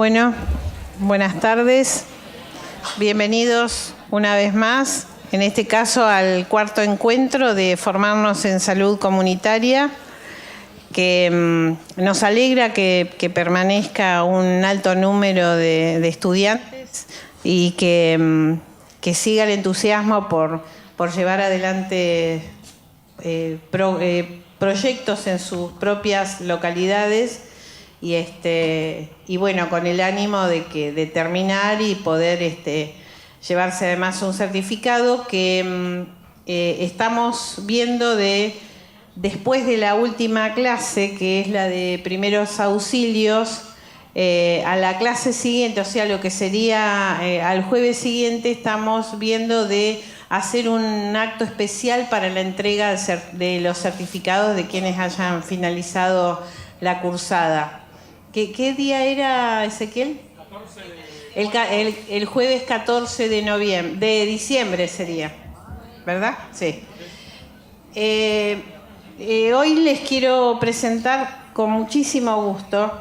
Bueno, buenas tardes. Bienvenidos una vez más, en este caso al cuarto encuentro de Formarnos en Salud Comunitaria, que nos alegra que permanezca un alto número de estudiantes y que siga el entusiasmo por llevar adelante proyectos en sus propias localidades y bueno, con el ánimo de terminar y poder llevarse además un certificado que estamos viendo después de la última clase, que es la de primeros auxilios, a la clase siguiente, o sea, lo que sería al jueves siguiente, estamos viendo de hacer un acto especial para la entrega de los certificados de quienes hayan finalizado la cursada. ¿Qué día era, Ezequiel? 14 de... el jueves 14 de diciembre sería, ¿verdad? Sí. Hoy les quiero presentar con muchísimo gusto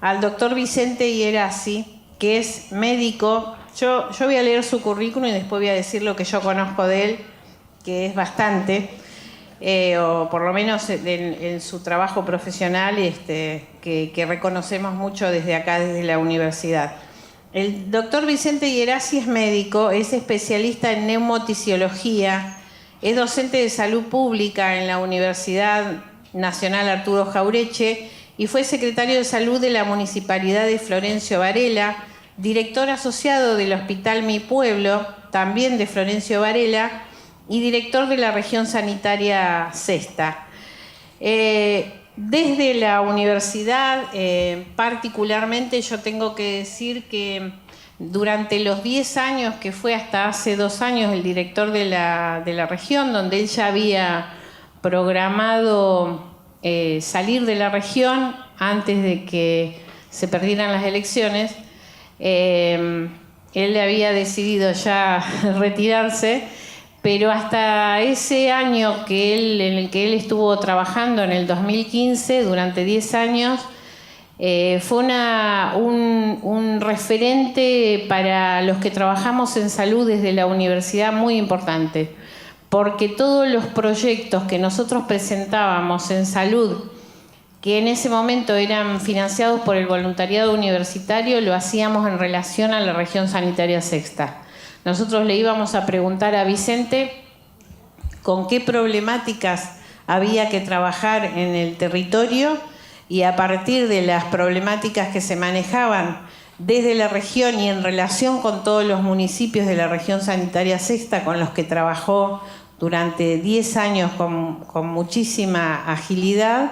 al doctor Vicente Ierasi, que es médico. Yo voy a leer su currículum y después voy a decir lo que yo conozco de él, que es bastante, o por lo menos en su trabajo profesional, que reconocemos mucho desde acá, desde la universidad. El doctor Vicente Ierasi es médico, es especialista en neumotisiología, es docente de salud pública en la Universidad Nacional Arturo Jaureche y fue secretario de salud de la Municipalidad de Florencio Varela, director asociado del Hospital Mi Pueblo, también de Florencio Varela, y director de la región sanitaria Sexta. Desde la universidad, particularmente, yo tengo que decir que durante los 10 años, que fue hasta hace 2 años el director de la región, donde él ya había programado salir de la región antes de que se perdieran las elecciones, él había decidido ya retirarse, pero hasta ese año en el que él estuvo trabajando, en el 2015, durante 10 años, fue un referente para los que trabajamos en salud desde la universidad muy importante, porque todos los proyectos que nosotros presentábamos en salud, que en ese momento eran financiados por el voluntariado universitario, lo hacíamos en relación a la región sanitaria Sexta. Nosotros le íbamos a preguntar a Vicente con qué problemáticas había que trabajar en el territorio, y a partir de las problemáticas que se manejaban desde la región y en relación con todos los municipios de la región sanitaria Sexta, con los que trabajó durante 10 años con muchísima agilidad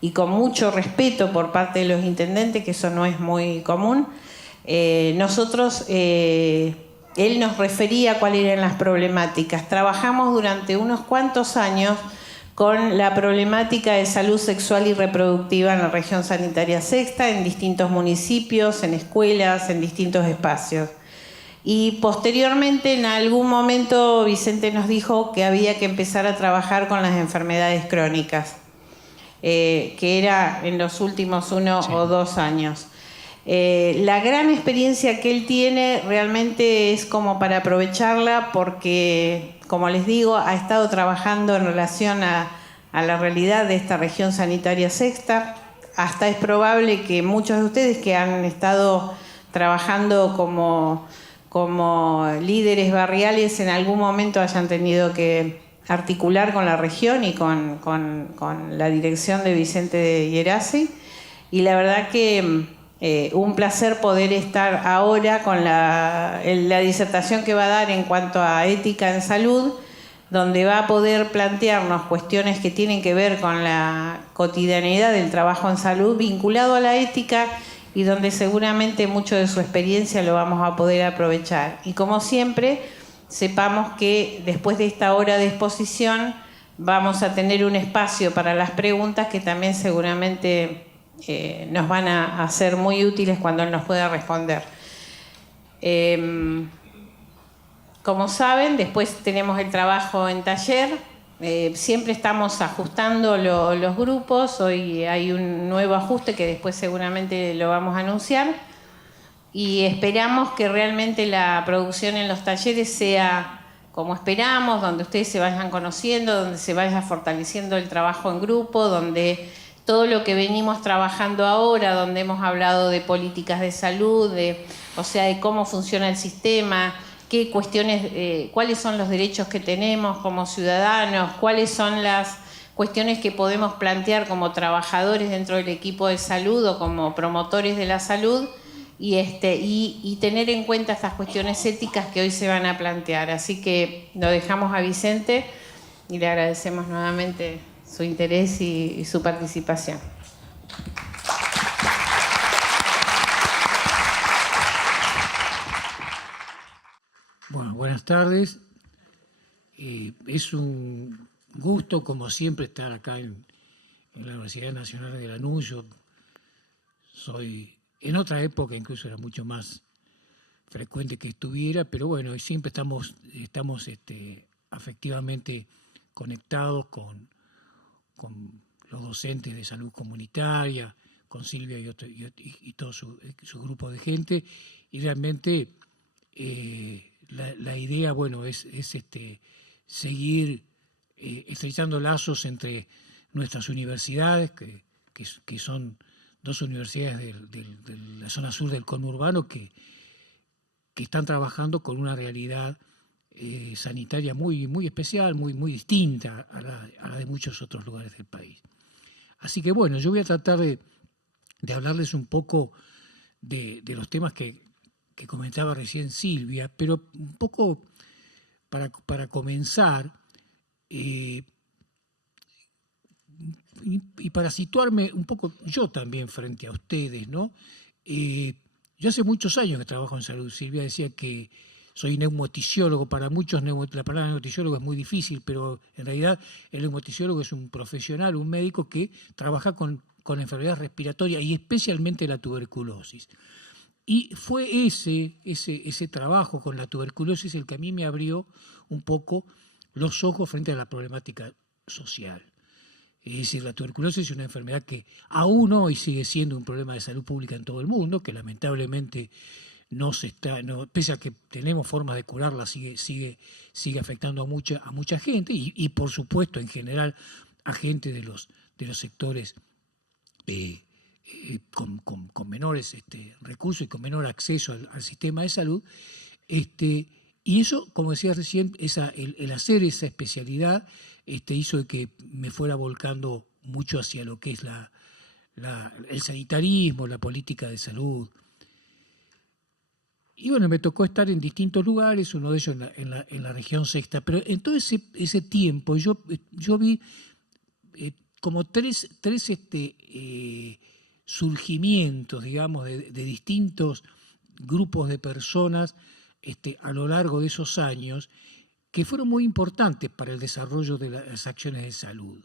y con mucho respeto por parte de los intendentes, que eso no es muy común, él nos refería cuáles eran las problemáticas. Trabajamos durante unos cuantos años con la problemática de salud sexual y reproductiva en la región sanitaria Sexta, en distintos municipios, en escuelas, en distintos espacios. Y posteriormente, en algún momento, Vicente nos dijo que había que empezar a trabajar con las enfermedades crónicas, que era en los últimos 1 o 2 años. La gran experiencia que él tiene realmente es como para aprovecharla, porque, como les digo, ha estado trabajando en relación a la realidad de esta región sanitaria Sexta. Hasta es probable que muchos de ustedes que han estado trabajando como líderes barriales en algún momento hayan tenido que articular con la región y con la dirección de Vicente Ierasi. Y la verdad que un placer poder estar ahora con la disertación que va a dar en cuanto a ética en salud, donde va a poder plantearnos cuestiones que tienen que ver con la cotidianidad del trabajo en salud vinculado a la ética, y donde seguramente mucho de su experiencia lo vamos a poder aprovechar. Y como siempre, sepamos que después de esta hora de exposición vamos a tener un espacio para las preguntas que también seguramente nos van a ser muy útiles cuando él nos pueda responder. Como saben, después tenemos el trabajo en taller. Siempre estamos ajustando los grupos. Hoy hay un nuevo ajuste que después seguramente lo vamos a anunciar. y esperamos que realmente la producción en los talleres sea como esperamos, donde ustedes se vayan conociendo, donde se vaya fortaleciendo el trabajo en grupo, donde todo lo que venimos trabajando ahora, donde hemos hablado de políticas de salud, o sea, de cómo funciona el sistema, qué cuestiones, cuáles son los derechos que tenemos como ciudadanos, cuáles son las cuestiones que podemos plantear como trabajadores dentro del equipo de salud o como promotores de la salud, y tener en cuenta estas cuestiones éticas que hoy se van a plantear. Así que lo dejamos a Vicente y le agradecemos nuevamente su interés y su participación. Bueno, buenas tardes. Es un gusto, como siempre, estar acá en la Universidad Nacional de Lanús. Yo soy, en otra época incluso era mucho más frecuente que estuviera, pero bueno, siempre estamos afectivamente conectados con los docentes de salud comunitaria, con Silvia y todo su grupo de gente, y realmente la idea, bueno, es seguir estrechando lazos entre nuestras universidades, que son dos universidades de la zona sur del conurbano que están trabajando con una realidad sanitaria muy especial, muy distinta a la de muchos otros lugares del país. Así que bueno, yo voy a tratar de hablarles un poco de los temas que comentaba recién Silvia, pero un poco para comenzar y para situarme un poco yo también frente a ustedes, ¿no? Yo hace muchos años que trabajo en salud. Silvia decía que soy neumotisiólogo. Para muchos la palabra neumotisiólogo es muy difícil, pero en realidad el neumotisiólogo es un profesional, un médico que trabaja con enfermedades respiratorias y especialmente la tuberculosis. Y fue ese trabajo con la tuberculosis el que a mí me abrió un poco los ojos frente a la problemática social. Es decir, la tuberculosis es una enfermedad que aún hoy sigue siendo un problema de salud pública en todo el mundo, que lamentablemente pese a que tenemos formas de curarla, sigue afectando a mucha gente y por supuesto en general a gente de los sectores con menores recursos y con menor acceso al sistema de salud. Y eso, como decía recién, el hacer esa especialidad hizo de que me fuera volcando mucho hacia lo que es el sanitarismo, la política de salud. Y bueno, me tocó estar en distintos lugares, uno de ellos en la región sexta, pero en todo ese tiempo yo vi como tres surgimientos, digamos, de distintos grupos de personas a lo largo de esos años que fueron muy importantes para el desarrollo de las acciones de salud.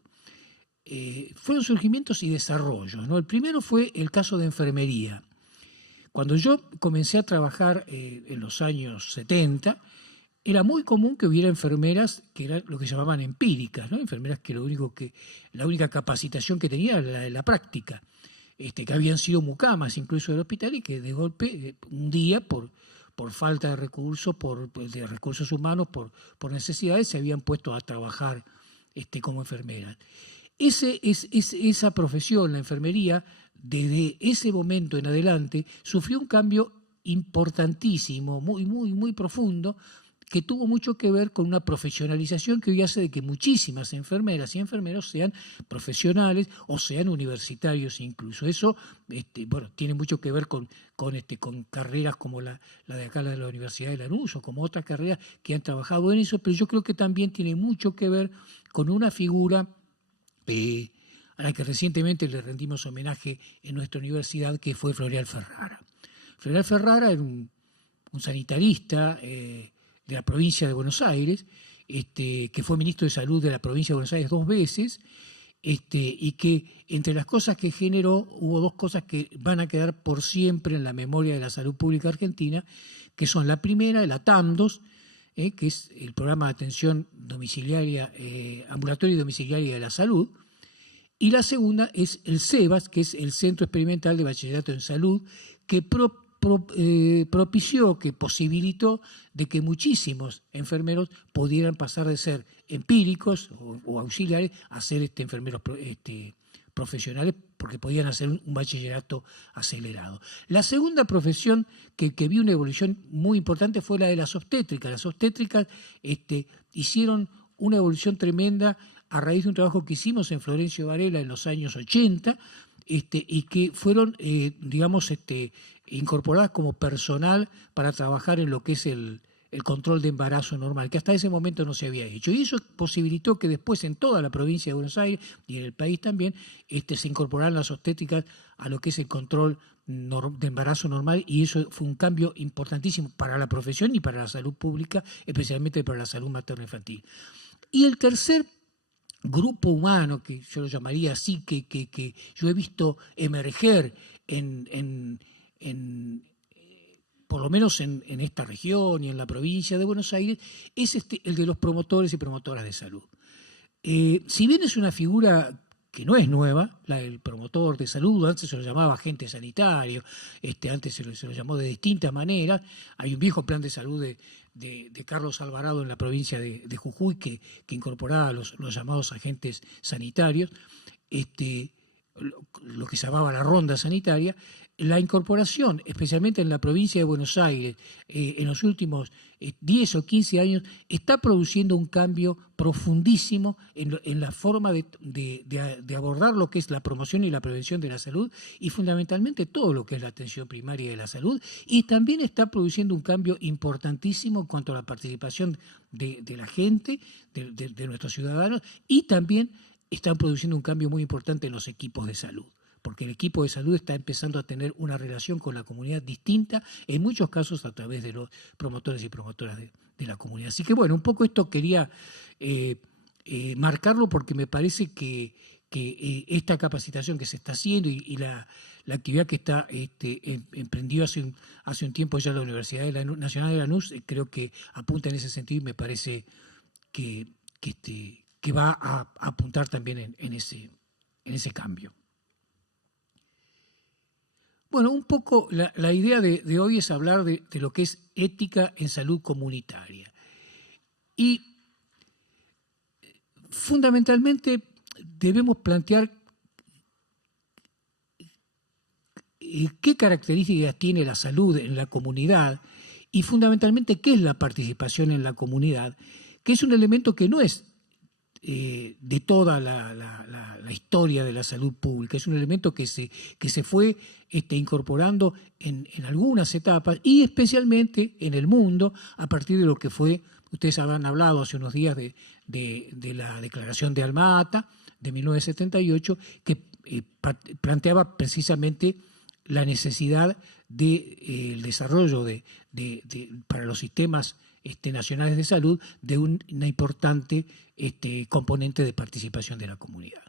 Fueron surgimientos y desarrollos, ¿no? El primero fue el caso de enfermería. Cuando yo comencé a trabajar en los años 70, era muy común que hubiera enfermeras que eran lo que llamaban empíricas, ¿no? Enfermeras que la única capacitación que tenían era la de la práctica, que habían sido mucamas incluso del hospital y que de golpe, un día, por falta de recursos, de recursos humanos, por necesidades, se habían puesto a trabajar como enfermeras. Esa profesión, la enfermería, desde ese momento en adelante, sufrió un cambio importantísimo, muy profundo, que tuvo mucho que ver con una profesionalización que hoy hace de que muchísimas enfermeras y enfermeros sean profesionales o sean universitarios incluso. Eso tiene mucho que ver con carreras como la de acá, la de la Universidad de Lanús, o como otras carreras que han trabajado en eso, pero yo creo que también tiene mucho que ver con una figura a la que recientemente le rendimos homenaje en nuestra universidad, que fue Floreal Ferrara. Floreal Ferrara era un sanitarista de la provincia de Buenos Aires, que fue ministro de Salud de la provincia de Buenos Aires 2 veces, y que entre las cosas que generó hubo 2 cosas que van a quedar por siempre en la memoria de la salud pública argentina, que son la primera, el ATAMDOS, que es el programa de atención domiciliaria, ambulatoria y domiciliaria de la salud, y la segunda es el CEBAS, que es el Centro Experimental de Bachillerato en Salud, que propició, que posibilitó de que muchísimos enfermeros pudieran pasar de ser empíricos o auxiliares a ser enfermeros profesionales, porque podían hacer un bachillerato acelerado. La segunda profesión que vio una evolución muy importante fue la de las obstétricas. Las obstétricas hicieron una evolución tremenda a raíz de un trabajo que hicimos en Florencio Varela en los años 80, y que fueron, incorporadas como personal para trabajar en lo que es el control de embarazo normal, que hasta ese momento no se había hecho. Y eso posibilitó que después en toda la provincia de Buenos Aires y en el país también se incorporaran las obstétricas a lo que es el control de embarazo normal, y eso fue un cambio importantísimo para la profesión y para la salud pública, especialmente para la salud materno-infantil. Y el tercer grupo humano, que yo lo llamaría así, que yo he visto emerger por lo menos en esta región y en la provincia de Buenos Aires, es el de los promotores y promotoras de salud. Si bien es una figura que no es nueva, la del promotor de salud, antes se lo llamaba agente sanitario, antes se lo llamó de distintas maneras. Hay un viejo plan de salud de Carlos Alvarado en la provincia de Jujuy que incorporaba los llamados agentes sanitarios, lo que se llamaba la ronda sanitaria. La incorporación, especialmente en la provincia de Buenos Aires, en los últimos 10 o 15 años, está produciendo un cambio profundísimo en la forma de abordar lo que es la promoción y la prevención de la salud, y fundamentalmente todo lo que es la atención primaria de la salud, y también está produciendo un cambio importantísimo en cuanto a la participación de la gente, de nuestros ciudadanos, y también están produciendo un cambio muy importante en los equipos de salud, porque el equipo de salud está empezando a tener una relación con la comunidad distinta, en muchos casos a través de los promotores y promotoras de la comunidad. Así que bueno, un poco esto quería marcarlo, porque me parece que esta capacitación que se está haciendo y la actividad que está emprendió hace un tiempo ya la Universidad Nacional de Lanús, creo que apunta en ese sentido, y me parece que va a apuntar también en ese cambio. Bueno, un poco la idea de hoy es hablar de lo que es ética en salud comunitaria. Y fundamentalmente debemos plantear qué características tiene la salud en la comunidad, y fundamentalmente qué es la participación en la comunidad, que es un elemento que no es de toda la historia de la salud pública. Es un elemento que se fue incorporando en algunas etapas, y especialmente en el mundo, a partir de lo que fue, ustedes habrán hablado hace unos días de la Declaración de Alma-Ata de 1978, que planteaba precisamente la necesidad del desarrollo para los sistemas nacionales de salud de una importante componente de participación de la comunidad.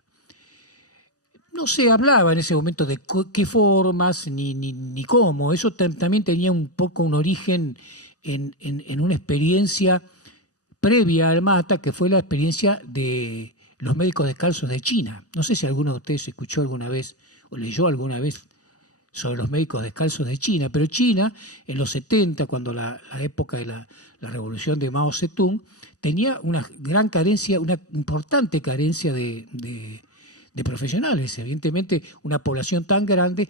No se hablaba en ese momento de qué formas ni cómo. Eso también tenía un poco un origen en una experiencia previa al MATA, que fue la experiencia de los médicos descalzos de China. No sé si alguno de ustedes escuchó alguna vez o leyó alguna vez sobre los médicos descalzos de China, pero China en los 70, cuando la época de la revolución de Mao Zedong, tenía una gran carencia, una importante carencia de profesionales. Evidentemente, una población tan grande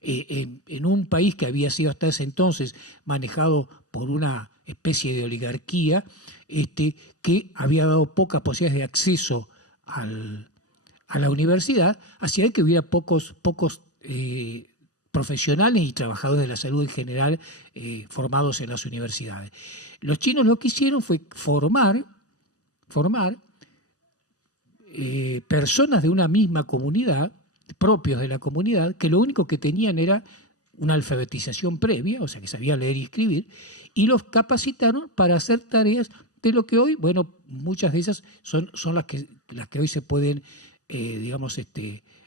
en un país que había sido hasta ese entonces manejado por una especie de oligarquía, que había dado pocas posibilidades de acceso a la universidad, hacía que hubiera pocos profesionales y trabajadores de la salud en general formados en las universidades. Los chinos lo que hicieron fue formar personas de una misma comunidad, propios de la comunidad, que lo único que tenían era una alfabetización previa, o sea que sabían leer y escribir, y los capacitaron para hacer tareas de lo que hoy, bueno, muchas de esas son las que hoy se pueden,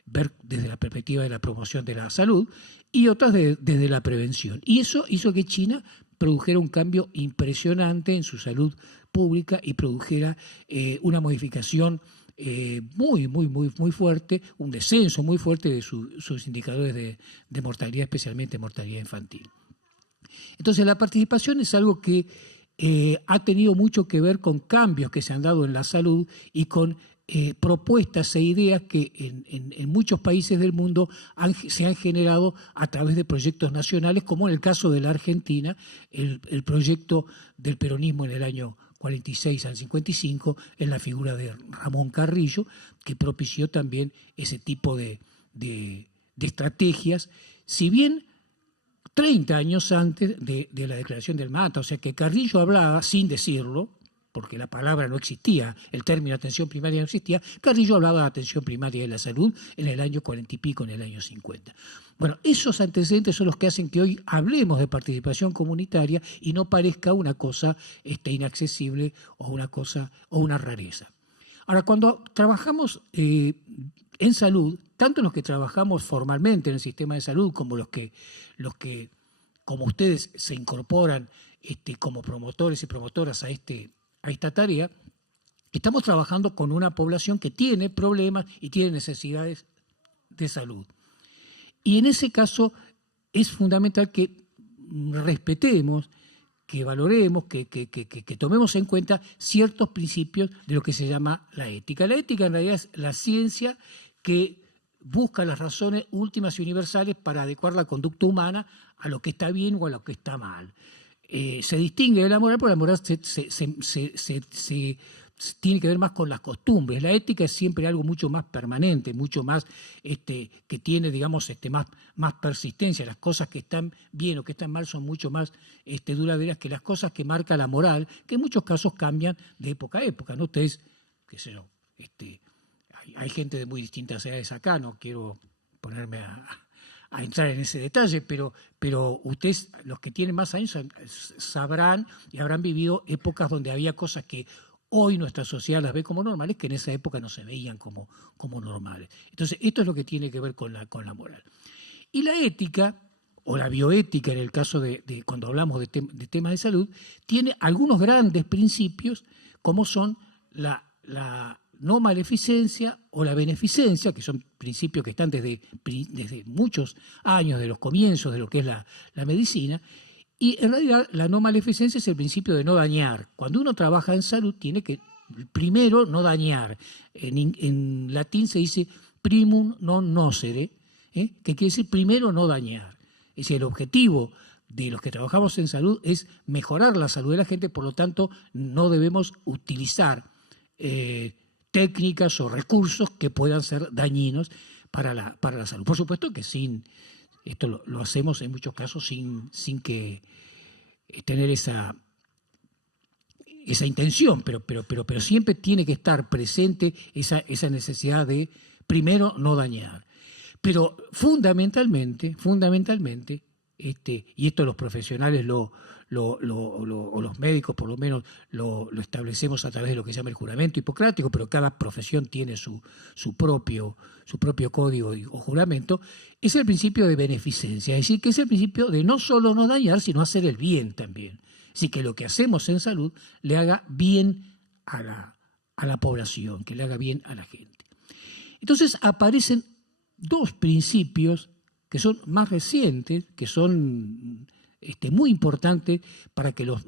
ver desde la perspectiva de la promoción de la salud, y otras desde la prevención. Y eso hizo que China produjera un cambio impresionante en su salud pública y produjera una modificación muy fuerte, un descenso muy fuerte de sus indicadores de mortalidad, especialmente mortalidad infantil. Entonces la participación es algo que ha tenido mucho que ver con cambios que se han dado en la salud y con propuestas e ideas que en muchos países del mundo se han generado a través de proyectos nacionales, como en el caso de la Argentina, el proyecto del peronismo en el año 46 al 55, en la figura de Ramón Carrillo, que propició también ese tipo de estrategias, si bien 30 años antes de la declaración del MATA, o sea que Carrillo hablaba sin decirlo, porque la palabra no existía, el término atención primaria no existía, Carrillo hablaba de atención primaria de la salud en el año 40 y pico, en el año 50. Bueno, esos antecedentes son los que hacen que hoy hablemos de participación comunitaria y no parezca una cosa inaccesible o una rareza. Ahora, cuando trabajamos en salud, tanto los que trabajamos formalmente en el sistema de salud como los que como ustedes se incorporan como promotores y promotoras a esta tarea, estamos trabajando con una población que tiene problemas y tiene necesidades de salud. Y en ese caso es fundamental que respetemos, que valoremos, que tomemos en cuenta ciertos principios de lo que se llama la ética. La ética en realidad es la ciencia que busca las razones últimas y universales para adecuar la conducta humana a lo que está bien o a lo que está mal. Se distingue de la moral, porque la moral tiene que ver más con las costumbres. La ética es siempre algo mucho más permanente, mucho más que tiene, digamos, más persistencia. Las cosas que están bien o que están mal son mucho más duraderas que las cosas que marca la moral, que en muchos casos cambian de época a época, ¿no? Ustedes, qué sé yo, hay gente de muy distintas edades acá, no quiero ponerme a entrar en ese detalle, pero ustedes, los que tienen más años, sabrán y habrán vivido épocas donde había cosas que hoy nuestra sociedad las ve como normales, que en esa época no se veían como normales. Entonces, esto es lo que tiene que ver con la moral. Y la ética, o la bioética en el caso de cuando hablamos de temas de salud, tiene algunos grandes principios, como son la no maleficencia o la beneficencia, que son principios que están desde muchos años, de los comienzos de lo que es la medicina. Y en realidad la no maleficencia es el principio de no dañar. Cuando uno trabaja en salud tiene que primero no dañar. En latín se dice primum non nocere, que quiere decir primero no dañar. Es decir, el objetivo de los que trabajamos en salud es mejorar la salud de la gente, por lo tanto no debemos utilizar técnicas o recursos que puedan ser dañinos para la salud. Por supuesto que esto lo hacemos en muchos casos sin que tener esa intención, pero siempre tiene que estar presente esa necesidad de primero no dañar. Pero fundamentalmente, y esto los profesionales o los médicos por lo menos lo establecemos a través de lo que se llama el juramento hipocrático, pero cada profesión tiene su propio código o juramento, es el principio de beneficencia, es decir, que es el principio de no solo no dañar, sino hacer el bien también. Así que lo que hacemos en salud le haga bien a la población, que le haga bien a la gente. Entonces aparecen dos principios que son más recientes, que son muy importantes para que los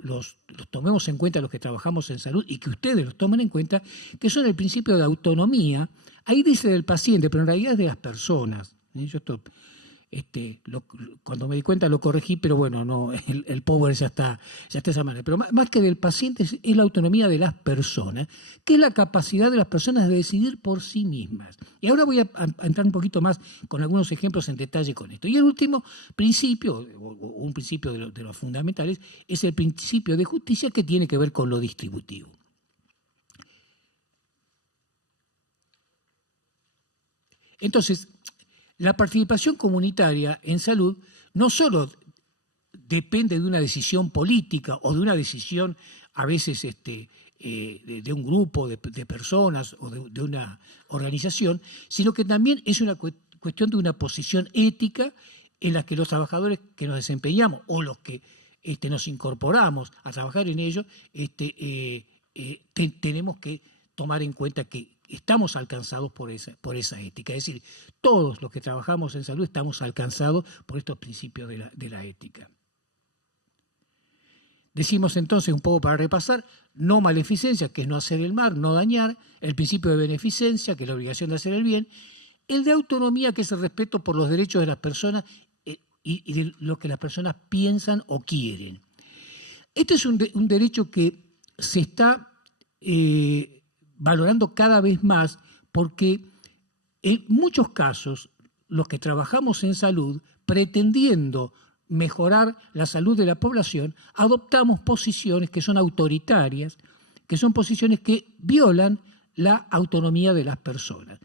tomemos en cuenta los que trabajamos en salud y que ustedes los tomen en cuenta, que son el principio de autonomía. Ahí dice del paciente, pero en realidad es de las personas. Yo cuando me di cuenta lo corregí, pero bueno, no, el power ya está de esa manera. Pero más que del paciente es la autonomía de las personas, que es la capacidad de las personas de decidir por sí mismas. Y ahora voy a entrar un poquito más con algunos ejemplos en detalle con esto. Y el último principio, o un principio de los fundamentales, es el principio de justicia, que tiene que ver con lo distributivo. Entonces, la participación comunitaria en salud no solo depende de una decisión política o de una decisión a veces de un grupo de personas o de una organización, sino que también es una cuestión de una posición ética en la que los trabajadores que nos desempeñamos o los que nos incorporamos a trabajar en ello tenemos que tomar en cuenta que estamos alcanzados por esa ética. Es decir, todos los que trabajamos en salud estamos alcanzados por estos principios de la ética. Decimos entonces, un poco para repasar, no maleficencia, que es no hacer el mal, no dañar, el principio de beneficencia, que es la obligación de hacer el bien, el de autonomía, que es el respeto por los derechos de las personas y de lo que las personas piensan o quieren. Este es un derecho que se está valorando cada vez más porque en muchos casos los que trabajamos en salud, pretendiendo mejorar la salud de la población, adoptamos posiciones que son autoritarias, que son posiciones que violan la autonomía de las personas.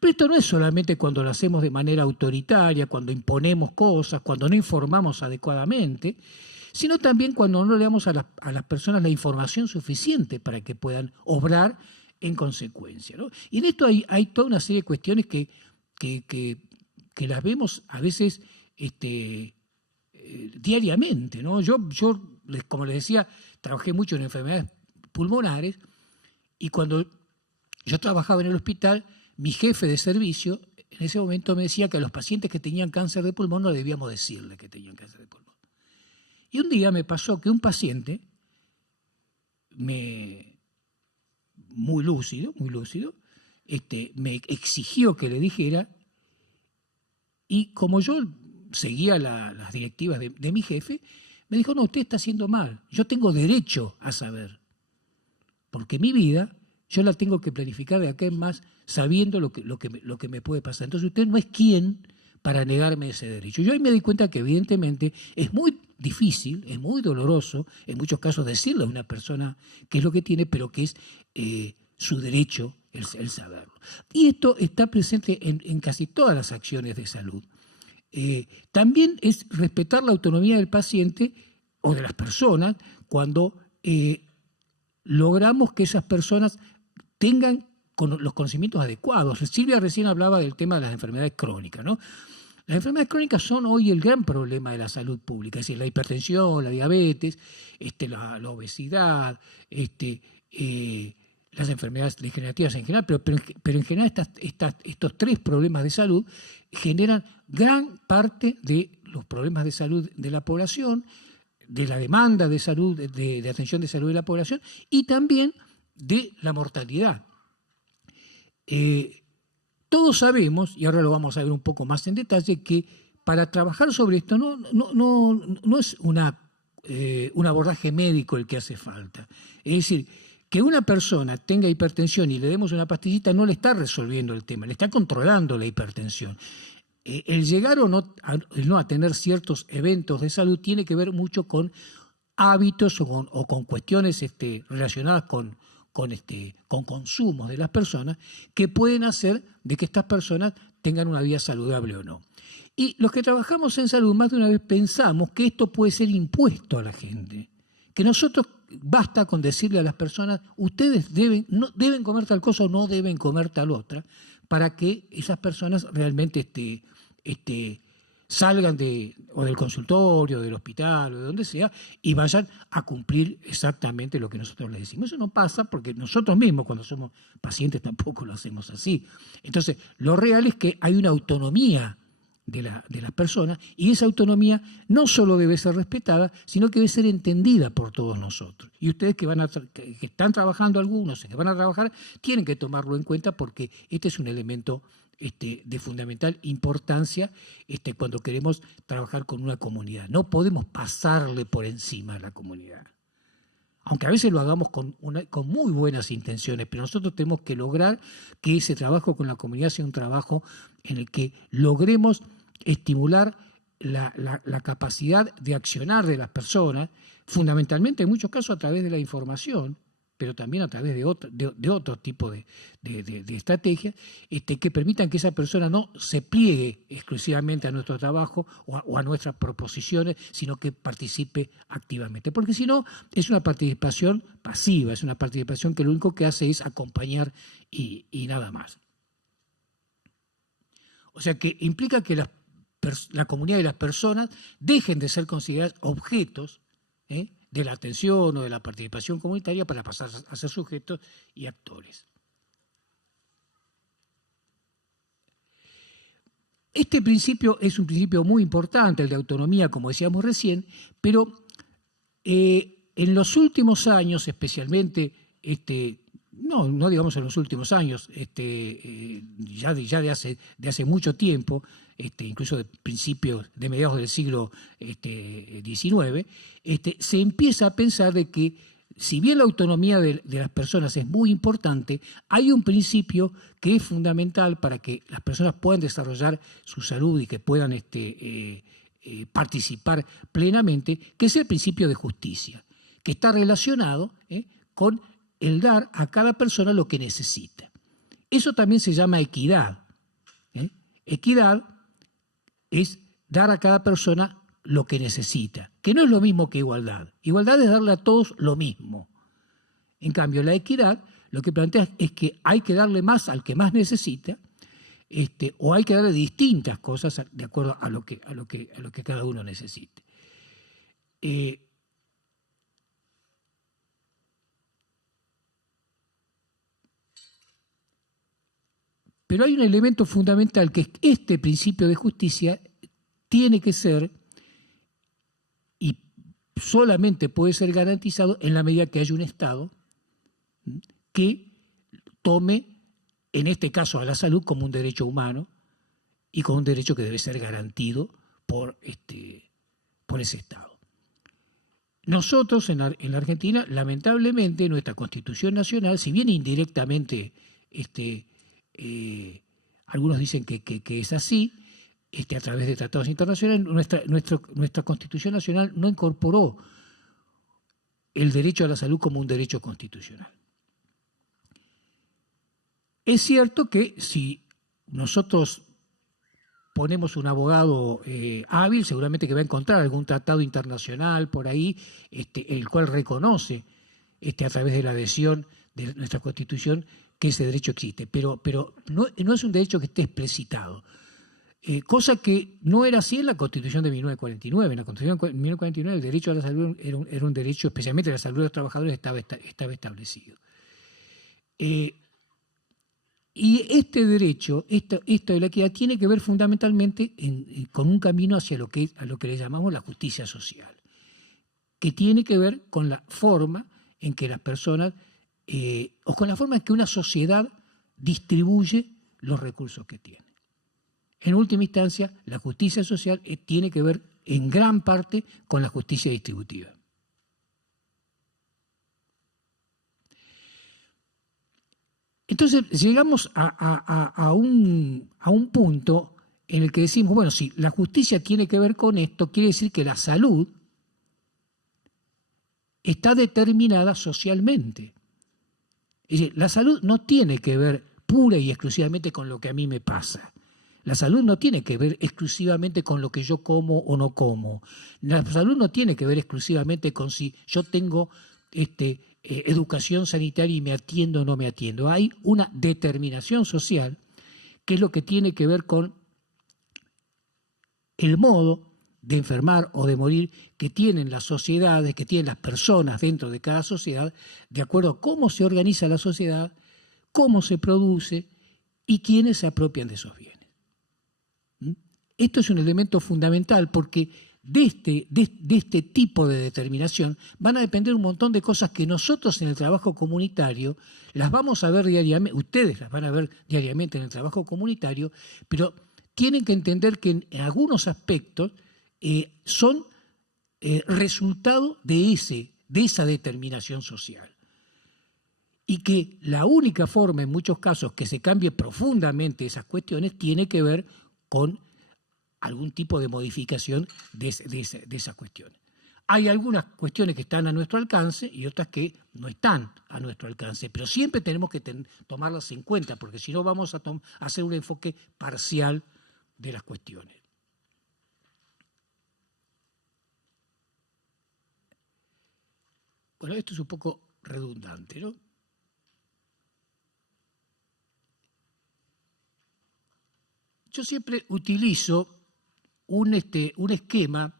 Pero esto no es solamente cuando lo hacemos de manera autoritaria, cuando imponemos cosas, cuando no informamos adecuadamente, sino también cuando no le damos a las personas la información suficiente para que puedan obrar en consecuencia, ¿no? Y en esto hay toda una serie de cuestiones que las vemos a veces diariamente, ¿no? Yo, como les decía, trabajé mucho en enfermedades pulmonares y cuando yo trabajaba en el hospital, mi jefe de servicio en ese momento me decía que a los pacientes que tenían cáncer de pulmón no debíamos decirle que tenían cáncer de pulmón. Y un día me pasó que un paciente, muy lúcido, me exigió que le dijera, y como yo seguía las directivas de mi jefe, me dijo, no, usted está haciendo mal, yo tengo derecho a saber, porque mi vida yo la tengo que planificar de acá en más sabiendo lo que me puede pasar. Entonces usted no es quien para negarme ese derecho. Yo ahí me di cuenta que evidentemente es muy difícil, es muy doloroso, en muchos casos decirle a una persona qué es lo que tiene, pero que es su derecho el saberlo. Y esto está presente en casi todas las acciones de salud. También es respetar la autonomía del paciente o de las personas cuando logramos que esas personas tengan los conocimientos adecuados. Silvia recién hablaba del tema de las enfermedades crónicas, ¿no? Las enfermedades crónicas son hoy el gran problema de la salud pública, es decir, la hipertensión, la diabetes, la obesidad, las enfermedades degenerativas en general, pero en general estos tres problemas de salud generan gran parte de los problemas de salud de la población, de la demanda de salud, de atención de salud de la población y también de la mortalidad. Todos sabemos, y ahora lo vamos a ver un poco más en detalle, que para trabajar sobre esto no es un abordaje médico el que hace falta. Es decir, que una persona tenga hipertensión y le demos una pastillita no le está resolviendo el tema, le está controlando la hipertensión. El llegar o no a tener ciertos eventos de salud tiene que ver mucho con hábitos o con cuestiones relacionadas con consumos de las personas que pueden hacer de que estas personas tengan una vida saludable o no. Y los que trabajamos en salud más de una vez pensamos que esto puede ser impuesto a la gente, que nosotros basta con decirle a las personas ustedes deben comer tal cosa o no deben comer tal otra para que esas personas realmente salgan o del consultorio, del hospital o de donde sea y vayan a cumplir exactamente lo que nosotros les decimos. Eso no pasa porque nosotros mismos cuando somos pacientes tampoco lo hacemos así. Entonces, lo real es que hay una autonomía de las personas y esa autonomía no solo debe ser respetada, sino que debe ser entendida por todos nosotros. Y ustedes que están trabajando algunos, que van a trabajar, tienen que tomarlo en cuenta porque este es un elemento de fundamental importancia cuando queremos trabajar con una comunidad. No podemos pasarle por encima a la comunidad. Aunque a veces lo hagamos con muy buenas intenciones, pero nosotros tenemos que lograr que ese trabajo con la comunidad sea un trabajo en el que logremos estimular la capacidad de accionar de las personas, fundamentalmente en muchos casos a través de la información, pero también a través de otro tipo de estrategias que permitan que esa persona no se pliegue exclusivamente a nuestro trabajo o a nuestras proposiciones, sino que participe activamente. Porque si no, es una participación pasiva, es una participación que lo único que hace es acompañar y nada más. O sea que implica que la comunidad y las personas dejen de ser consideradas objetos de la atención o de la participación comunitaria para pasar a ser sujetos y actores. Este principio es un principio muy importante, el de autonomía, como decíamos recién, pero en los últimos años, especialmente, no digamos en los últimos años, ya de hace mucho tiempo, incluso de principios, de mediados del siglo XIX, se empieza a pensar de que si bien la autonomía de las personas es muy importante, hay un principio que es fundamental para que las personas puedan desarrollar su salud y que puedan participar plenamente, que es el principio de justicia, que está relacionado con el dar a cada persona lo que necesita. Eso también se llama equidad. Equidad es dar a cada persona lo que necesita, que no es lo mismo que igualdad. Igualdad es darle a todos lo mismo. En cambio, la equidad lo que plantea es que hay que darle más al que más necesita, o hay que darle distintas cosas de acuerdo a lo que cada uno necesite. Pero hay un elemento fundamental, que es este principio de justicia tiene que ser, y solamente puede ser garantizado en la medida que haya un Estado que tome, en este caso a la salud, como un derecho humano y como un derecho que debe ser garantido por ese Estado. Nosotros en la Argentina, lamentablemente, nuestra Constitución Nacional, si bien indirectamente algunos dicen que es así, a través de tratados internacionales, nuestra Constitución Nacional no incorporó el derecho a la salud como un derecho constitucional. Es cierto que si nosotros ponemos un abogado hábil, seguramente que va a encontrar algún tratado internacional por ahí, el cual reconoce a través de la adhesión de nuestra Constitución que ese derecho existe, pero no es un derecho que esté explicitado. Cosa que no era así en la Constitución de 1949. En la Constitución de 1949 el derecho a la salud era un derecho, especialmente la salud de los trabajadores, estaba establecido. Y este derecho, esto de la equidad, tiene que ver fundamentalmente con un camino hacia a lo que le llamamos la justicia social, que tiene que ver con la forma en que las personas, o con la forma en que una sociedad distribuye los recursos que tiene. En última instancia, la justicia social tiene que ver en gran parte con la justicia distributiva. Entonces llegamos a un punto en el que decimos, bueno, si la justicia tiene que ver con esto, quiere decir que la salud está determinada socialmente. Es decir, la salud no tiene que ver pura y exclusivamente con lo que a mí me pasa. La salud no tiene que ver exclusivamente con lo que yo como o no como. La salud no tiene que ver exclusivamente con si yo tengo educación sanitaria y me atiendo o no me atiendo. Hay una determinación social que es lo que tiene que ver con el modo de enfermar o de morir que tienen las sociedades, que tienen las personas dentro de cada sociedad, de acuerdo a cómo se organiza la sociedad, cómo se produce y quiénes se apropian de esos bienes. Esto es un elemento fundamental porque de este tipo de determinación van a depender un montón de cosas que nosotros en el trabajo comunitario las vamos a ver diariamente, ustedes las van a ver diariamente en el trabajo comunitario, pero tienen que entender que en algunos aspectos son resultado de esa determinación social. Y que la única forma en muchos casos que se cambie profundamente esas cuestiones tiene que ver con algún tipo de modificación de esas cuestiones. Hay algunas cuestiones que están a nuestro alcance y otras que no están a nuestro alcance, pero siempre tenemos que tomarlas en cuenta, porque si no vamos a hacer un enfoque parcial de las cuestiones. Bueno, esto es un poco redundante, ¿no? Yo siempre utilizo un esquema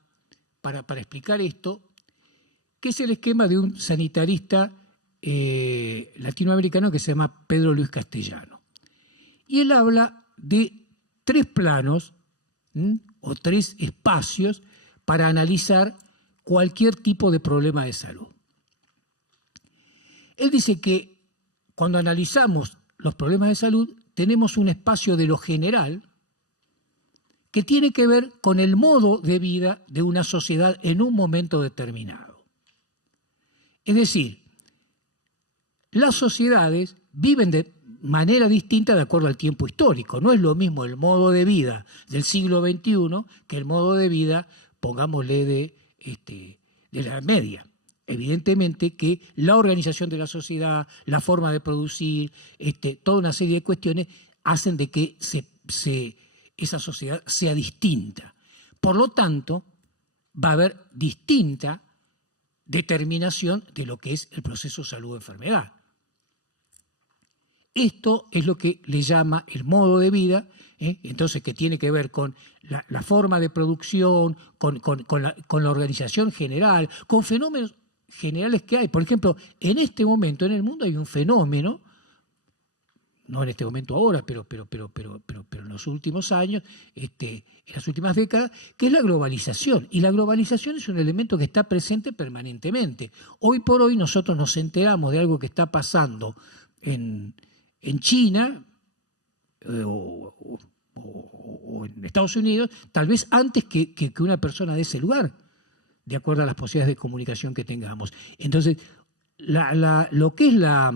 para explicar esto, que es el esquema de un sanitarista latinoamericano que se llama Pedro Luis Castellano. Y él habla de 3 planos o 3 espacios para analizar cualquier tipo de problema de salud. Él dice que cuando analizamos los problemas de salud tenemos un espacio de lo general que tiene que ver con el modo de vida de una sociedad en un momento determinado. Es decir, las sociedades viven de manera distinta de acuerdo al tiempo histórico. No es lo mismo el modo de vida del siglo XXI que el modo de vida, pongámosle, de la Edad Media. Evidentemente que la organización de la sociedad, la forma de producir, toda una serie de cuestiones hacen de que esa sociedad sea distinta. Por lo tanto, va a haber distinta determinación de lo que es el proceso salud-enfermedad. Esto es lo que le llama el modo de vida, entonces que tiene que ver con la forma de producción, con la organización general, con fenómenos generales que hay. Por ejemplo, en este momento en el mundo hay un fenómeno, no en este momento ahora, pero en los últimos años, en las últimas décadas, que es la globalización. Y la globalización es un elemento que está presente permanentemente. Hoy por hoy nosotros nos enteramos de algo que está pasando en China o en Estados Unidos, tal vez antes que una persona de ese lugar, de acuerdo a las posibilidades de comunicación que tengamos. Entonces, lo que es la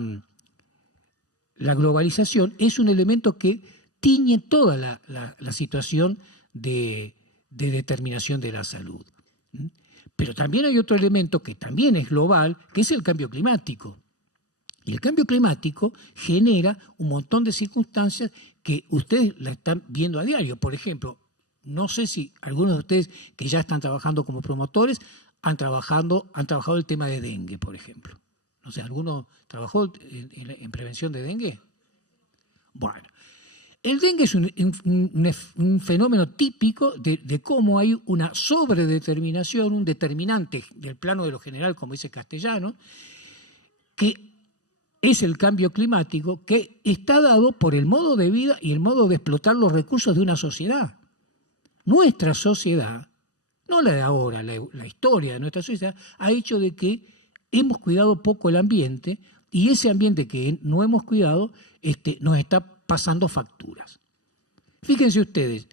globalización es un elemento que tiñe toda la situación de determinación de la salud. Pero también hay otro elemento que también es global, que es el cambio climático. Y el cambio climático genera un montón de circunstancias que ustedes la están viendo a diario. Por ejemplo, no sé si algunos de ustedes que ya están trabajando como promotores han trabajado el tema de dengue, por ejemplo. No sé, ¿alguno trabajó en prevención de dengue? Bueno, el dengue es un fenómeno típico de cómo hay una sobredeterminación, un determinante del plano de lo general, como dice Castellano, que es el cambio climático, que está dado por el modo de vida y el modo de explotar los recursos de una sociedad. Nuestra sociedad, no la de ahora, la historia de nuestra sociedad, ha hecho de que hemos cuidado poco el ambiente y ese ambiente que no hemos cuidado nos está pasando facturas. Fíjense ustedes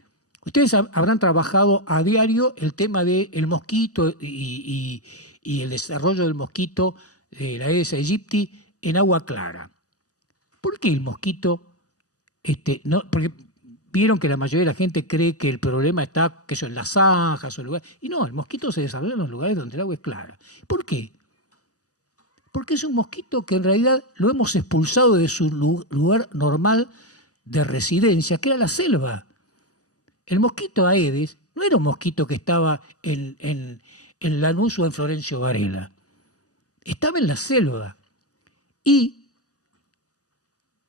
habrán trabajado a diario el tema del mosquito y el desarrollo del mosquito, la Aedes aegypti, en agua clara. ¿Por qué el mosquito? No, porque vieron que la mayoría de la gente cree que el problema está en las zanjas o lugares. Y no, el mosquito se desarrolla en los lugares donde el agua es clara. ¿Por qué? Porque es un mosquito que en realidad lo hemos expulsado de su lugar normal de residencia, que era la selva. El mosquito Aedes no era un mosquito que estaba en Lanús o en Florencio Varela. Estaba en la selva. Y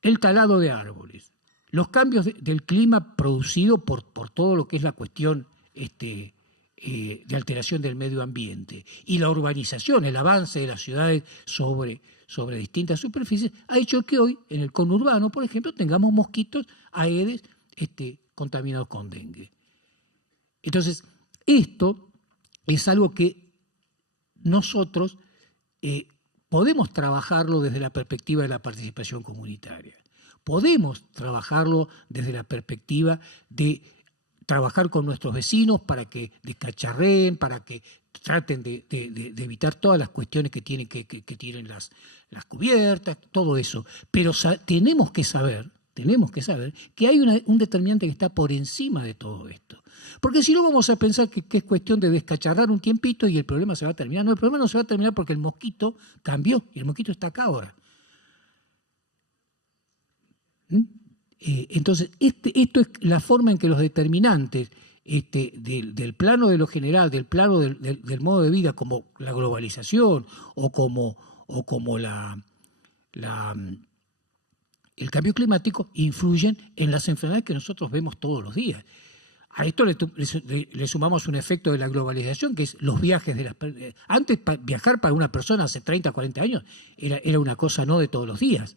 el talado de árboles, los cambios del clima producido por todo lo que es la cuestión de alteración del medio ambiente y la urbanización, el avance de las ciudades sobre distintas superficies, ha hecho que hoy en el conurbano, por ejemplo, tengamos mosquitos Aedes contaminados con dengue. Entonces, esto es algo que nosotros podemos trabajarlo desde la perspectiva de la participación comunitaria. Podemos trabajarlo desde la perspectiva de trabajar con nuestros vecinos para que descacharreen, para que traten de evitar todas las cuestiones que tienen las cubiertas, todo eso. Pero tenemos que saber que hay un determinante que está por encima de todo esto. Porque si no vamos a pensar que es cuestión de descacharrar un tiempito y el problema se va a terminar. No, el problema no se va a terminar porque el mosquito cambió y el mosquito está acá ahora. Entonces, esto es la forma en que los determinantes del plano de lo general, del plano del modo de vida, como la globalización o como el cambio climático, influyen en las enfermedades que nosotros vemos todos los días. A esto le sumamos un efecto de la globalización, que es los viajes de las personas. Antes, viajar para una persona hace 30, 40 años era una cosa no de todos los días.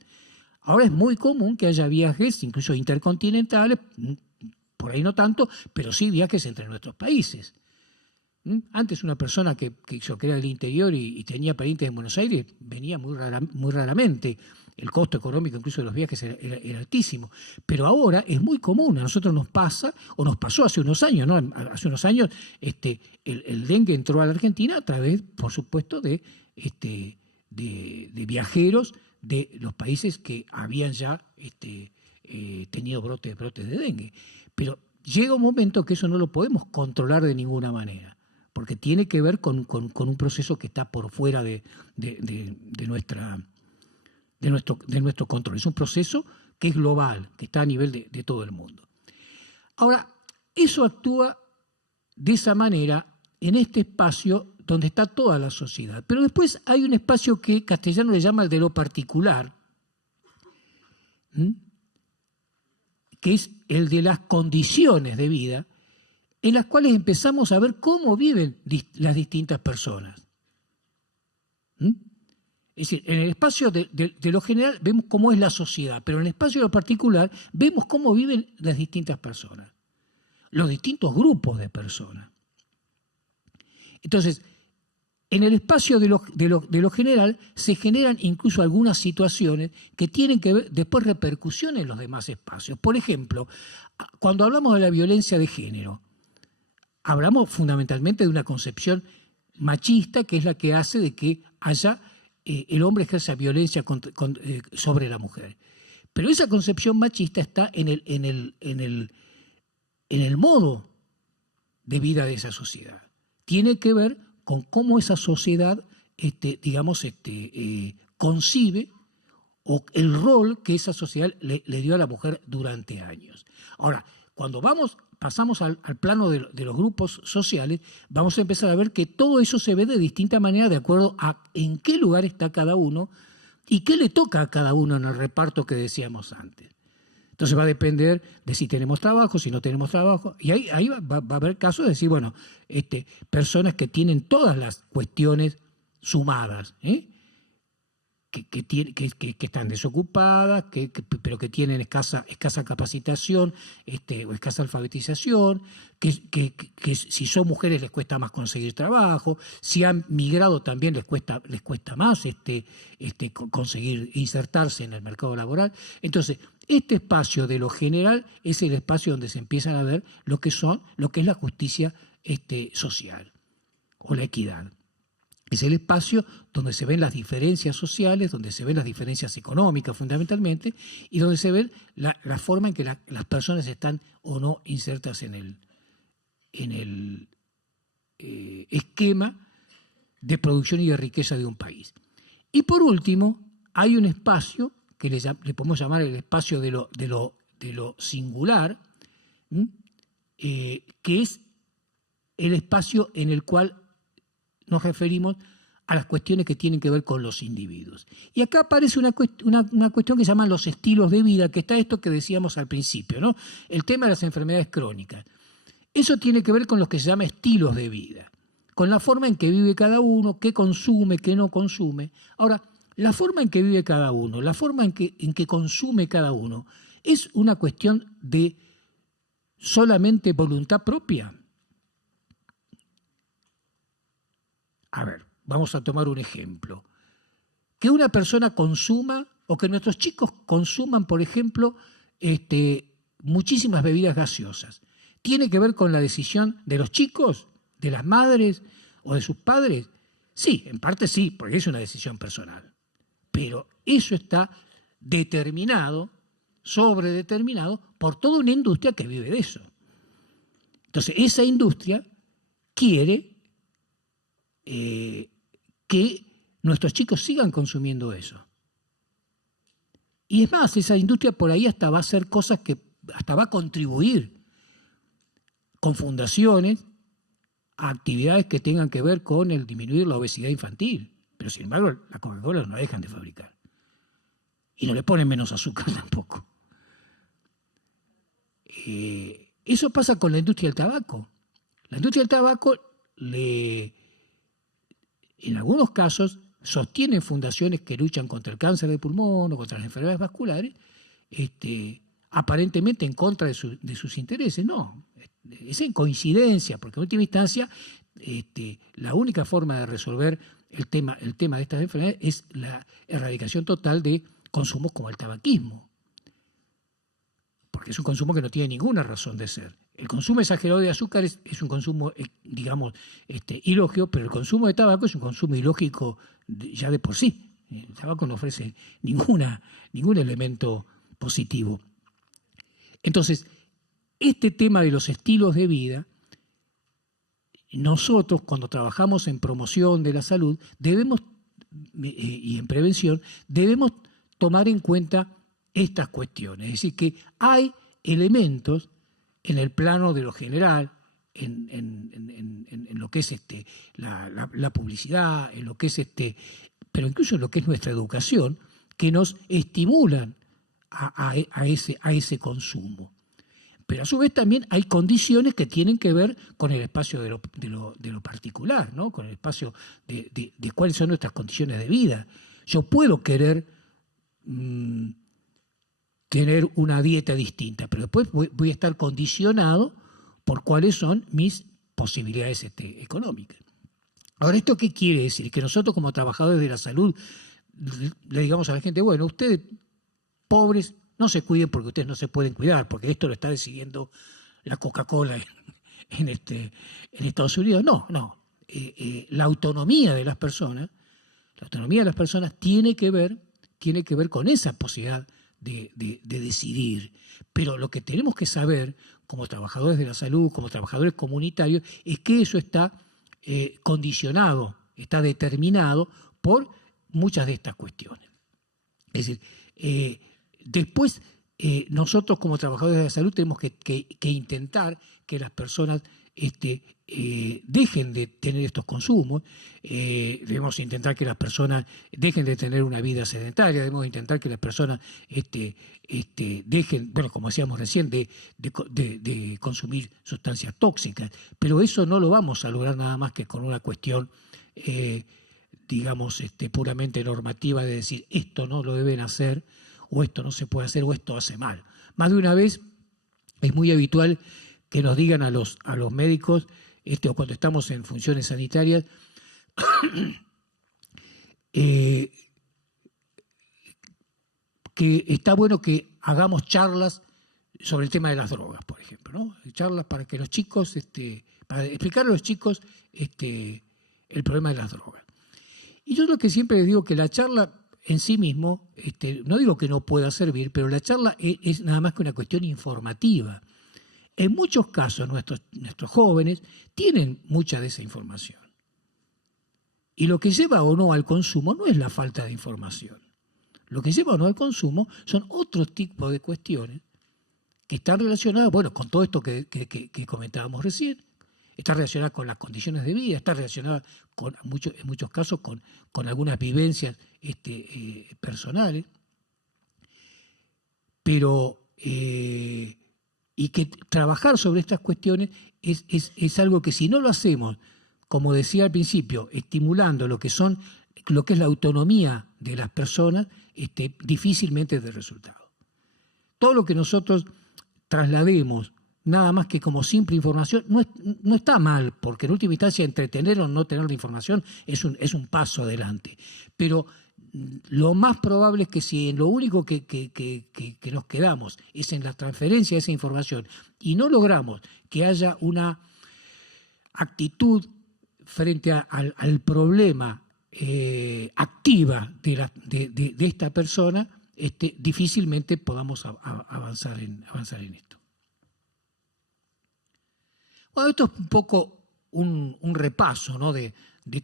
Ahora es muy común que haya viajes, incluso intercontinentales, por ahí no tanto, pero sí viajes entre nuestros países. Antes una persona que era del interior y tenía parientes en Buenos Aires venía muy raramente. El costo económico incluso de los viajes era altísimo. Pero ahora es muy común. A nosotros nos pasa, o nos pasó hace unos años, ¿no? Hace unos años el dengue entró a la Argentina a través, por supuesto, de viajeros de los países que habían ya tenido brotes de dengue. Pero llega un momento que eso no lo podemos controlar de ninguna manera, porque tiene que ver con un proceso que está por fuera de nuestro control. Es un proceso que es global, que está a nivel de todo el mundo. Ahora, eso actúa de esa manera en este espacio donde está toda la sociedad. Pero después hay un espacio que Castellano le llama el de lo particular, que es el de las condiciones de vida, en las cuales empezamos a ver cómo viven las distintas personas. Es decir, en el espacio de lo general vemos cómo es la sociedad, pero en el espacio de lo particular vemos cómo viven las distintas personas, los distintos grupos de personas. Entonces, en el espacio de lo general se generan incluso algunas situaciones que tienen que ver después repercusiones en los demás espacios. Por ejemplo, cuando hablamos de la violencia de género, hablamos fundamentalmente de una concepción machista que es la que hace de que haya el hombre ejerza violencia sobre la mujer. Pero esa concepción machista está en el modo de vida de esa sociedad. Tiene que ver con cómo esa sociedad, concibe o el rol que esa sociedad le dio a la mujer durante años. Ahora, cuando pasamos al plano de los grupos sociales, vamos a empezar a ver que todo eso se ve de distinta manera de acuerdo a en qué lugar está cada uno y qué le toca a cada uno en el reparto que decíamos antes. Entonces va a depender de si tenemos trabajo, si no tenemos trabajo, y ahí va a haber casos de decir, bueno, personas que tienen todas las cuestiones sumadas, que están desocupadas, pero que tienen escasa capacitación o escasa alfabetización, que si son mujeres les cuesta más conseguir trabajo, si han migrado también les cuesta más conseguir insertarse en el mercado laboral. Entonces, este espacio de lo general es el espacio donde se empiezan a ver lo que es la justicia social o la equidad. Es el espacio donde se ven las diferencias sociales, donde se ven las diferencias económicas fundamentalmente, y donde se ve la forma en que las personas están o no insertas en el esquema de producción y de riqueza de un país. Y por último, hay un espacio que le podemos llamar el espacio de lo singular, que es el espacio en el cual nos referimos a las cuestiones que tienen que ver con los individuos. Y acá aparece una cuestión que se llama los estilos de vida, que está esto que decíamos al principio, ¿no? El tema de las enfermedades crónicas. Eso tiene que ver con lo que se llama estilos de vida, con la forma en que vive cada uno, qué consume, qué no consume. Ahora, la forma en que vive cada uno, la forma en que consume cada uno, ¿es una cuestión de solamente voluntad propia? A ver, vamos a tomar un ejemplo. Que una persona consuma, o que nuestros chicos consuman, por ejemplo, muchísimas bebidas gaseosas. ¿Tiene que ver con la decisión de los chicos, de las madres o de sus padres? Sí, en parte sí, porque es una decisión personal. Pero eso está determinado, sobredeterminado, por toda una industria que vive de eso. Entonces, esa industria quiere que nuestros chicos sigan consumiendo eso. Y es más, esa industria por ahí hasta va a hacer cosas que hasta va a contribuir con fundaciones a actividades que tengan que ver con el disminuir la obesidad infantil. Pero sin embargo, la Coca-Cola no la dejan de fabricar. Y no le ponen menos azúcar tampoco. Eso pasa con la industria del tabaco. La industria del tabaco en algunos casos sostienen fundaciones que luchan contra el cáncer de pulmón o contra las enfermedades vasculares, aparentemente en contra de sus intereses. No, es en coincidencia, porque en última instancia la única forma de resolver el tema de estas enfermedades es la erradicación total de consumos como el tabaquismo, porque es un consumo que no tiene ninguna razón de ser. El consumo exagerado de azúcar es un consumo, digamos, ilógico, pero el consumo de tabaco es un consumo ilógico ya de por sí. El tabaco no ofrece ningún elemento positivo. Entonces, este tema de los estilos de vida, nosotros cuando trabajamos en promoción de la salud y en prevención, debemos tomar en cuenta estas cuestiones. Es decir, que hay elementos en el plano de lo general, en lo que es la publicidad, en lo que es pero incluso en lo que es nuestra educación, que nos estimulan a ese consumo. Pero a su vez también hay condiciones que tienen que ver con el espacio de lo particular, ¿no? Con el espacio de cuáles son nuestras condiciones de vida. Yo puedo querer tener una dieta distinta, pero después voy a estar condicionado por cuáles son mis posibilidades económicas. Ahora, ¿esto qué quiere decir? Que nosotros como trabajadores de la salud le digamos a la gente, bueno, ustedes pobres no se cuiden porque ustedes no se pueden cuidar, porque esto lo está decidiendo la Coca-Cola en Estados Unidos. No. La autonomía de las personas tiene que ver con esa posibilidad de decidir. Pero lo que tenemos que saber como trabajadores de la salud, como trabajadores comunitarios, es que eso está condicionado, está determinado por muchas de estas cuestiones. Es decir, después nosotros como trabajadores de la salud tenemos que intentar que las personas dejen de tener estos consumos, debemos intentar que las personas dejen de tener una vida sedentaria, debemos intentar que las personas dejen, bueno, como decíamos recién, de consumir sustancias tóxicas, pero eso no lo vamos a lograr nada más que con una cuestión digamos puramente normativa de decir esto no lo deben hacer o esto no se puede hacer o esto hace mal. Más de una vez es muy habitual que nos digan a los médicos o cuando estamos en funciones sanitarias que está bueno que hagamos charlas sobre el tema de las drogas, por ejemplo, ¿no? Charlas para que los chicos, para explicar a los chicos el problema de las drogas. Y yo lo que siempre les digo que la charla en sí mismo, no digo que no pueda servir, pero la charla es nada más que una cuestión informativa. En muchos casos nuestros jóvenes tienen mucha de esa información. Y lo que lleva o no al consumo no es la falta de información. Lo que lleva o no al consumo son otros tipos de cuestiones que están relacionadas, bueno, con todo esto que comentábamos recién. Está relacionada con las condiciones de vida, está relacionada en muchos casos con algunas vivencias personales. Pero y que trabajar sobre estas cuestiones es algo que si no lo hacemos, como decía al principio, estimulando lo que es la autonomía de las personas, difícilmente de resultado. Todo lo que nosotros traslademos, nada más que como simple información, no está mal, porque en última instancia entretener o no tener la información es un paso adelante. Pero lo más probable es que si en lo único que nos quedamos es en la transferencia de esa información y no logramos que haya una actitud frente al problema activa de esta persona, difícilmente podamos avanzar en esto. Bueno, esto es un poco un repaso, ¿no? de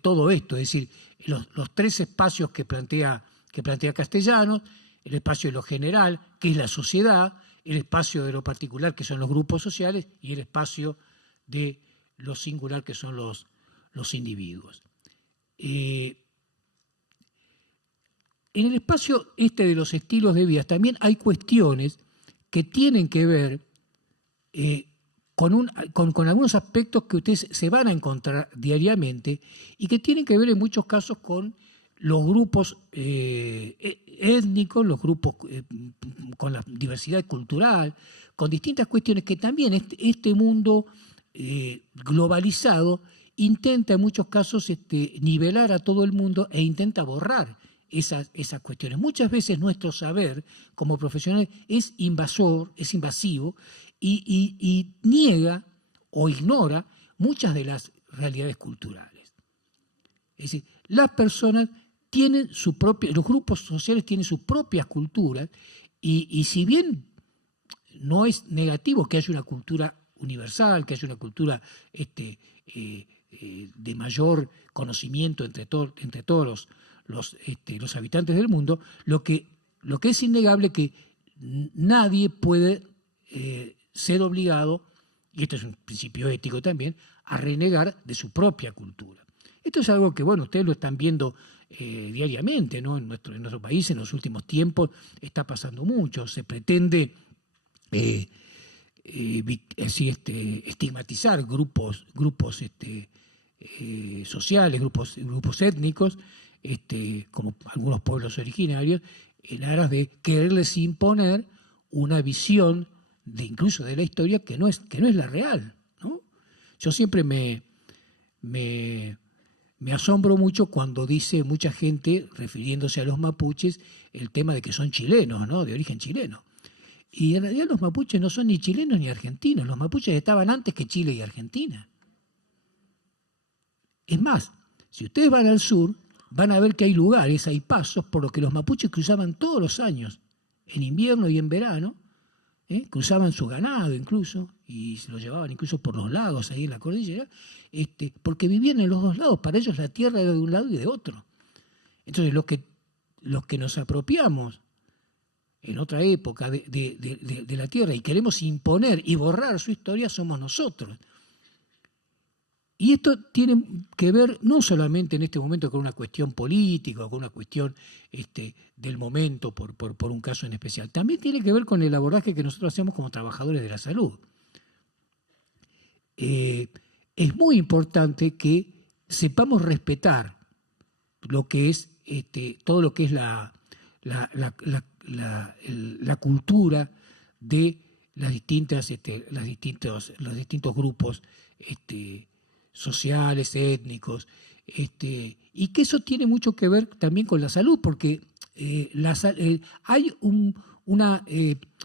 todo esto, es decir, los tres espacios que plantea Castellanos, el espacio de lo general, que es la sociedad, el espacio de lo particular, que son los grupos sociales, y el espacio de lo singular, que son los individuos. En el espacio de los estilos de vida también hay cuestiones que tienen que ver con algunos aspectos que ustedes se van a encontrar diariamente y que tienen que ver en muchos casos con los grupos étnicos, los grupos con la diversidad cultural, con distintas cuestiones que también este mundo globalizado intenta en muchos casos nivelar a todo el mundo e intenta borrar esas cuestiones. Muchas veces nuestro saber como profesionales es invasor, es invasivo y niega o ignora muchas de las realidades culturales. Es decir, las personas tienen su propia, los grupos sociales tienen sus propias culturas y si bien no es negativo que haya una cultura universal, que haya una cultura de mayor conocimiento entre todos los habitantes del mundo, lo que es innegable es que nadie puede ser obligado, y esto es un principio ético también, a renegar de su propia cultura. Esto es algo que, bueno, ustedes lo están viendo diariamente, ¿no? En nuestro país en los últimos tiempos está pasando mucho. Se pretende estigmatizar grupos sociales, grupos étnicos, como algunos pueblos originarios, en aras de quererles imponer una visión incluso de la historia que no es la real, ¿no? Yo siempre me asombro mucho cuando dice mucha gente, refiriéndose a los mapuches, el tema de que son chilenos, ¿no? De origen chileno. Y en realidad los mapuches no son ni chilenos ni argentinos. Los mapuches estaban antes que Chile y Argentina. Es más, si ustedes van al sur, van a ver que hay lugares, hay pasos por los que los mapuches cruzaban todos los años, en invierno y en verano, cruzaban su ganado incluso, y se lo llevaban incluso por los lagos ahí en la cordillera, porque vivían en los dos lados. Para ellos la tierra era de un lado y de otro. Entonces los que nos apropiamos en otra época de la tierra y queremos imponer y borrar su historia somos nosotros. Y esto tiene que ver no solamente en este momento con una cuestión política o con una cuestión del momento por un caso en especial, también tiene que ver con el abordaje que nosotros hacemos como trabajadores de la salud. Es muy importante que sepamos respetar lo que es todo lo que es la cultura de los distintos grupos sociales, étnicos, y que eso tiene mucho que ver también con la salud, porque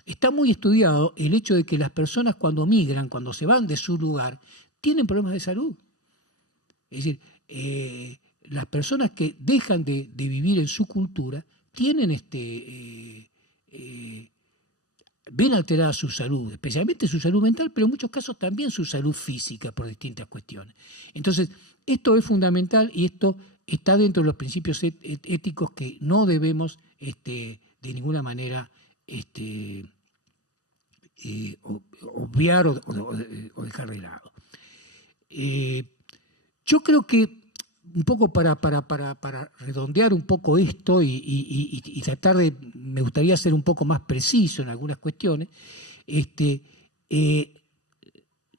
está muy estudiado el hecho de que las personas cuando migran, cuando se van de su lugar, tienen problemas de salud. Es decir, las personas que dejan de vivir en su cultura tienen ven alterada su salud, especialmente su salud mental, pero en muchos casos también su salud física por distintas cuestiones. Entonces, esto es fundamental y esto está dentro de los principios éticos que no debemos de ninguna manera obviar o dejar de lado. Yo creo que un poco para redondear un poco esto y tratar de, me gustaría ser un poco más preciso en algunas cuestiones,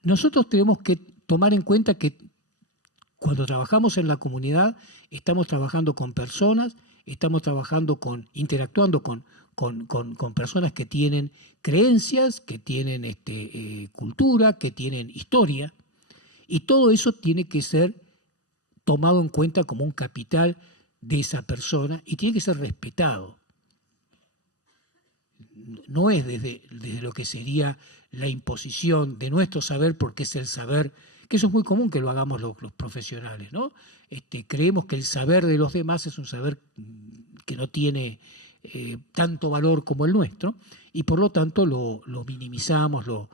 nosotros tenemos que tomar en cuenta que cuando trabajamos en la comunidad estamos trabajando con personas, estamos interactuando con personas que tienen creencias, que tienen cultura, que tienen historia, y todo eso tiene que ser tomado en cuenta como un capital de esa persona y tiene que ser respetado. No es desde lo que sería la imposición de nuestro saber, porque es el saber, que eso es muy común que lo hagamos los profesionales, ¿no? Creemos que el saber de los demás es un saber que no tiene tanto valor como el nuestro y por lo tanto lo minimizamos, lo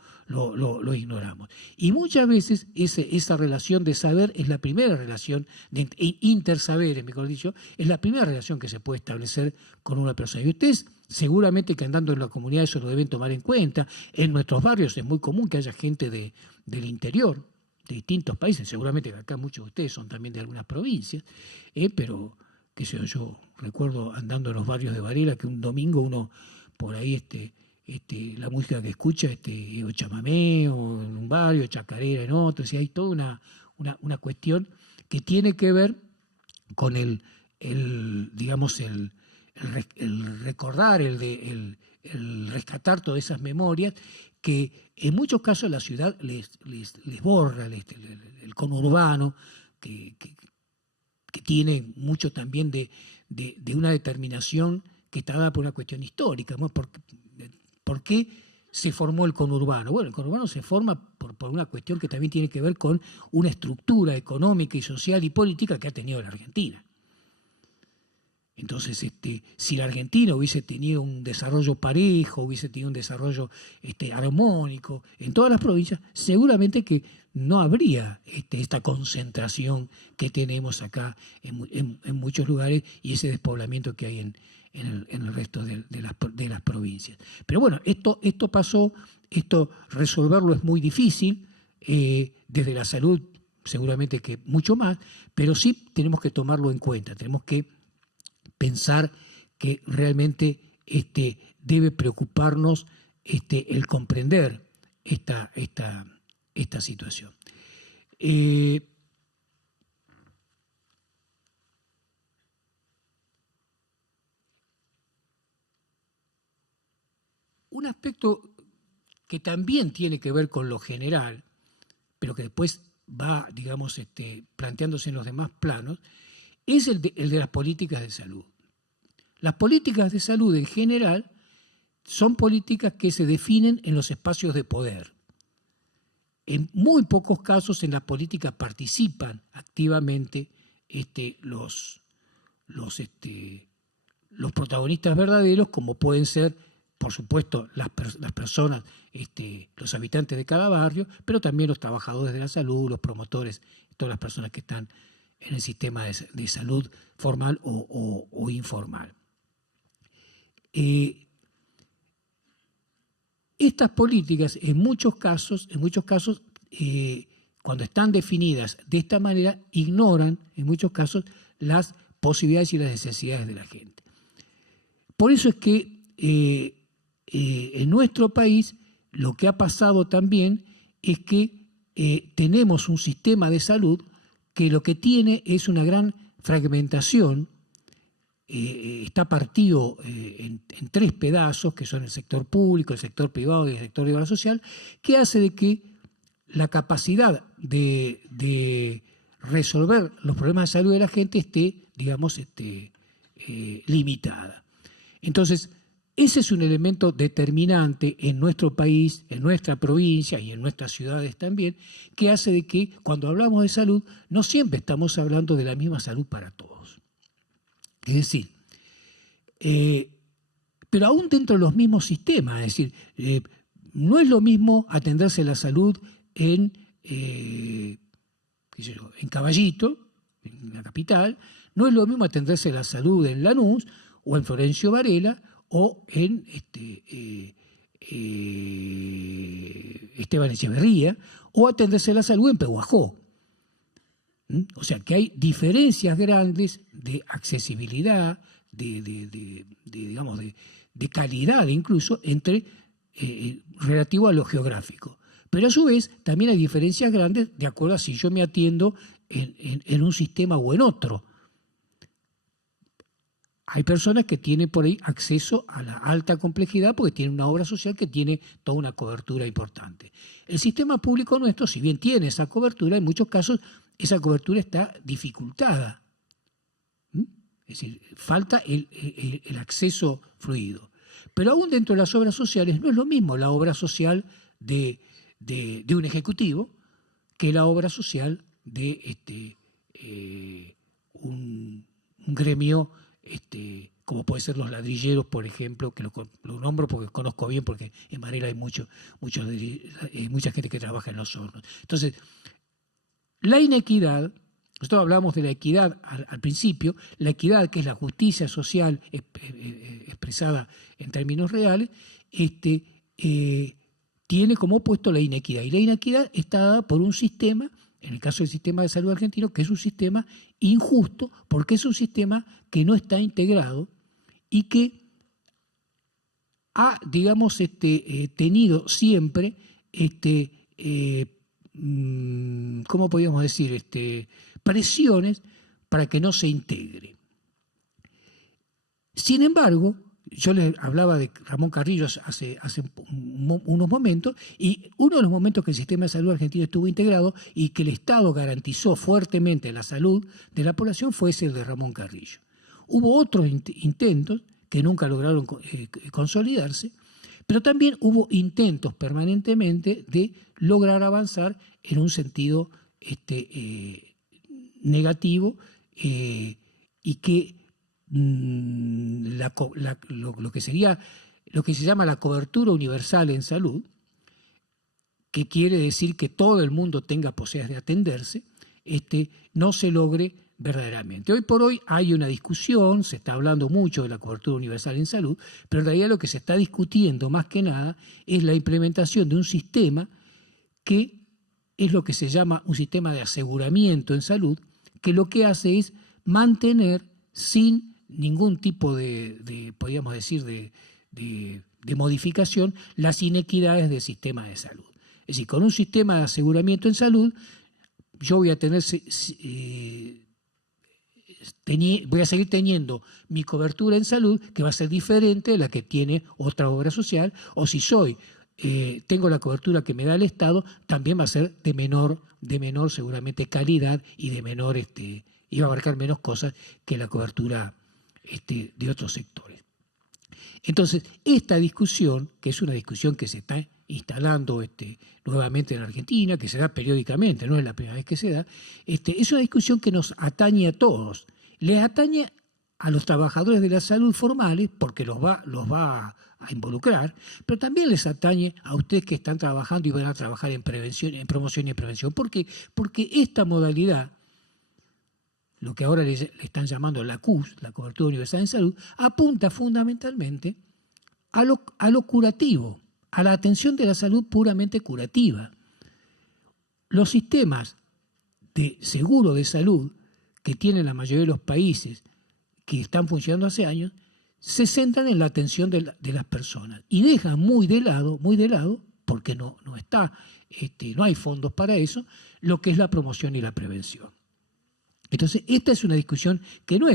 ignoramos. Y muchas veces esa relación de saber es la primera relación, de intersaberes, mejor dicho, es la primera relación que se puede establecer con una persona. Y ustedes seguramente que andando en la comunidad eso lo deben tomar en cuenta. En nuestros barrios es muy común que haya gente del interior, de distintos países, seguramente que acá muchos de ustedes son también de algunas provincias, pero qué sé yo recuerdo andando en los barrios de Varela que un domingo uno por ahí la música que escucha o chamamé o en un barrio, chacarera en otro, y hay toda una cuestión que tiene que ver con el digamos, el recordar, el rescatar todas esas memorias que en muchos casos la ciudad les borra, el conurbano, que tiene mucho también de una determinación que está dada por una cuestión histórica, ¿no? ¿Por qué se formó el conurbano? Bueno, el conurbano se forma por una cuestión que también tiene que ver con una estructura económica y social y política que ha tenido la Argentina. Entonces, si la Argentina hubiese tenido un desarrollo parejo, hubiese tenido un desarrollo armónico en todas las provincias, seguramente que no habría esta concentración que tenemos acá en muchos lugares y ese despoblamiento que hay en el resto de las provincias. Pero bueno, esto pasó, resolverlo es muy difícil, desde la salud seguramente que mucho más, pero sí tenemos que tomarlo en cuenta, tenemos que pensar que realmente debe preocuparnos el comprender esta situación. Un aspecto que también tiene que ver con lo general, pero que después va, digamos, planteándose en los demás planos, es el de las políticas de salud. Las políticas de salud en general son políticas que se definen en los espacios de poder. En muy pocos casos en las políticas participan activamente los protagonistas verdaderos, como pueden ser, por supuesto, las personas, los habitantes de cada barrio, pero también los trabajadores de la salud, los promotores, todas las personas que están en el sistema de salud formal o informal. Estas políticas, en muchos casos, cuando están definidas de esta manera, ignoran, en muchos casos, las posibilidades y las necesidades de la gente. Por eso es que en nuestro país lo que ha pasado también es que tenemos un sistema de salud que lo que tiene es una gran fragmentación, está partido en 3 pedazos, que son el sector público, el sector privado y el sector de obra social, que hace de que la capacidad de resolver los problemas de salud de la gente esté, digamos, limitada. Entonces, ese es un elemento determinante en nuestro país, en nuestra provincia y en nuestras ciudades también, que hace de que cuando hablamos de salud no siempre estamos hablando de la misma salud para todos. Es decir, pero aún dentro de los mismos sistemas, es decir, no es lo mismo atenderse la salud en Caballito, en la capital, no es lo mismo atenderse la salud en Lanús o en Florencio Varela o en Esteban Echeverría, o atenderse la salud en Pehuajó. O sea que hay diferencias grandes de accesibilidad, digamos, de calidad incluso, relativo a lo geográfico. Pero a su vez también hay diferencias grandes de acuerdo a si yo me atiendo en un sistema o en otro. Hay personas que tienen por ahí acceso a la alta complejidad porque tienen una obra social que tiene toda una cobertura importante. El sistema público nuestro, si bien tiene esa cobertura, en muchos casos esa cobertura está dificultada. Es decir, falta el acceso fluido. Pero aún dentro de las obras sociales no es lo mismo la obra social de un ejecutivo que la obra social de un gremio como puede ser los ladrilleros, por ejemplo, que lo nombro porque conozco bien, porque en Varela hay mucha gente que trabaja en los hornos. Entonces, la inequidad, nosotros hablamos de la equidad al principio, la equidad que es la justicia social expresada en términos reales, tiene como opuesto la inequidad. Y la inequidad está dada por un sistema, en el caso del sistema de salud argentino, que es un sistema injusto, porque es un sistema que no está integrado y que ha, digamos, tenido siempre, ¿cómo podríamos decir? Presiones para que no se integre. Sin embargo, yo les hablaba de Ramón Carrillo hace unos momentos, y uno de los momentos que el sistema de salud argentino estuvo integrado y que el Estado garantizó fuertemente la salud de la población fue ese de Ramón Carrillo. Hubo otros intentos que nunca lograron consolidarse, pero también hubo intentos permanentemente de lograr avanzar en un sentido negativo y que lo que se llama la cobertura universal en salud, que quiere decir que todo el mundo tenga posibilidades de atenderse, no se logre verdaderamente. Hoy por hoy hay una discusión, se está hablando mucho de la cobertura universal en salud, pero en realidad lo que se está discutiendo más que nada es la implementación de un sistema que es lo que se llama un sistema de aseguramiento en salud, que lo que hace es mantener sin ningún tipo podríamos decir, de modificación las inequidades del sistema de salud. Es decir, con un sistema de aseguramiento en salud, yo voy a voy a seguir teniendo mi cobertura en salud, que va a ser diferente de la que tiene otra obra social, o si tengo la cobertura que me da el Estado, también va a ser de menor seguramente calidad y de menor, y va a abarcar menos cosas que la cobertura de otros sectores. Entonces, esta discusión, que es una discusión que se está instalando nuevamente en Argentina, que se da periódicamente, no es la primera vez que se da, es una discusión que nos atañe a todos. Les atañe a los trabajadores de la salud formales, porque los va a involucrar, pero también les atañe a ustedes que están trabajando y van a trabajar en prevención, en promoción y en prevención. ¿Por qué? Porque esta modalidad, lo que ahora le están llamando la CUS, la cobertura universal en salud, apunta fundamentalmente a lo curativo, a la atención de la salud puramente curativa. Los sistemas de seguro de salud que tienen la mayoría de los países que están funcionando hace años se centran en la atención de las personas y dejan muy de lado, porque no hay fondos para eso, lo que es la promoción y la prevención. Entonces, esta es una discusión que no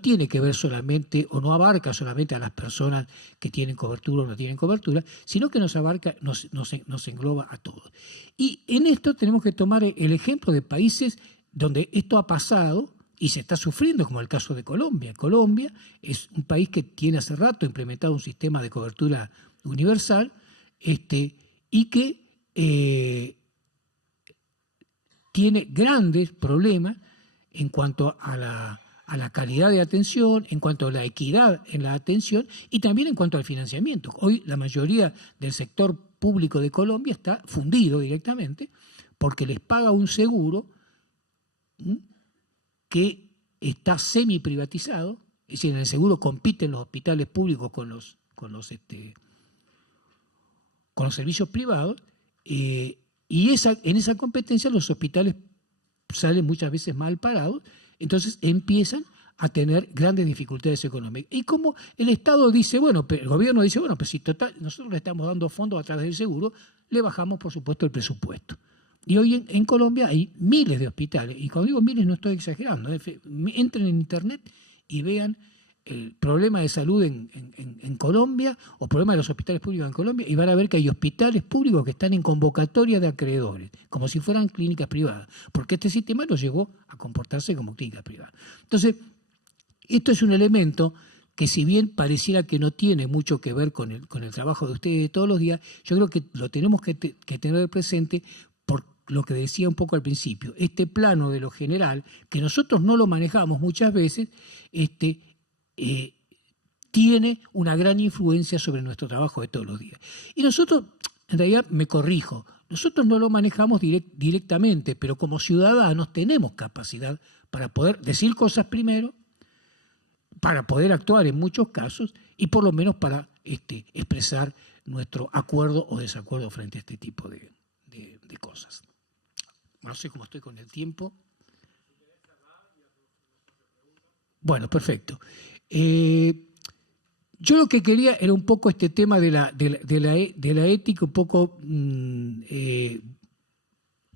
tiene que ver solamente o no abarca solamente a las personas que tienen cobertura o no tienen cobertura, sino que nos abarca, nos engloba a todos. Y en esto tenemos que tomar el ejemplo de países donde esto ha pasado y se está sufriendo, como el caso de Colombia. Colombia es un país que tiene hace rato implementado un sistema de cobertura universal y que tiene grandes problemas en cuanto a la calidad de atención, en cuanto a la equidad en la atención y también en cuanto al financiamiento. Hoy la mayoría del sector público de Colombia está fundido directamente porque les paga un seguro que está semi-privatizado, es decir, en el seguro compiten los hospitales públicos con los servicios privados, y en esa competencia los hospitales salen muchas veces mal parados, entonces empiezan a tener grandes dificultades económicas. Y como el Estado dice, el gobierno dice, pues si total, nosotros le estamos dando fondos a través del seguro, le bajamos, por supuesto, el presupuesto. Y hoy en Colombia hay miles de hospitales, y cuando digo miles no estoy exagerando, entren en internet y vean el problema de salud en Colombia o problema de los hospitales públicos en Colombia y van a ver que hay hospitales públicos que están en convocatoria de acreedores, como si fueran clínicas privadas, porque este sistema los llevó a comportarse como clínicas privadas. Entonces, esto es un elemento que si bien pareciera que no tiene mucho que ver con el trabajo de ustedes de todos los días, yo creo que lo tenemos que tener presente por lo que decía un poco al principio, este plano de lo general, que nosotros no lo manejamos muchas veces, tiene una gran influencia sobre nuestro trabajo de todos los días. Y nosotros, en realidad me corrijo, nosotros no lo manejamos directamente, pero como ciudadanos tenemos capacidad para poder decir cosas primero, para poder actuar en muchos casos y por lo menos para expresar nuestro acuerdo o desacuerdo frente a este tipo de cosas. No sé cómo estoy con el tiempo. Bueno, perfecto. Yo lo que quería era un poco este tema de la ética, un poco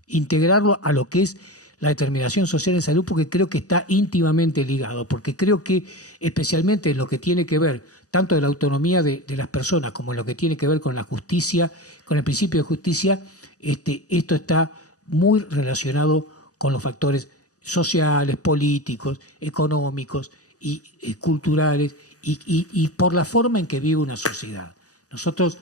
integrarlo a lo que es la determinación social en salud porque creo que está íntimamente ligado, porque creo que especialmente en lo que tiene que ver tanto de la autonomía de las personas como en lo que tiene que ver con la justicia, con el principio de justicia, esto está muy relacionado con los factores sociales, políticos, económicos y culturales y por la forma en que vive una sociedad. Nosotros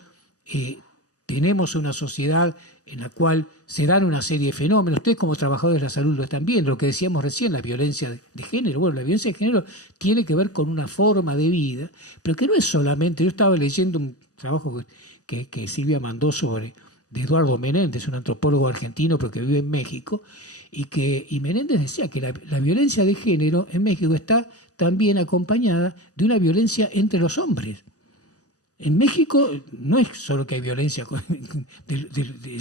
tenemos una sociedad en la cual se dan una serie de fenómenos. Ustedes como trabajadores de la salud lo están viendo, lo que decíamos recién, la violencia de género. Bueno, la violencia de género tiene que ver con una forma de vida, pero que no es solamente... Yo estaba leyendo un trabajo que Silvia mandó de Eduardo Menéndez, un antropólogo argentino pero que vive en México, y Menéndez decía que la violencia de género en México está también acompañada de una violencia entre los hombres. En México no es solo que hay violencia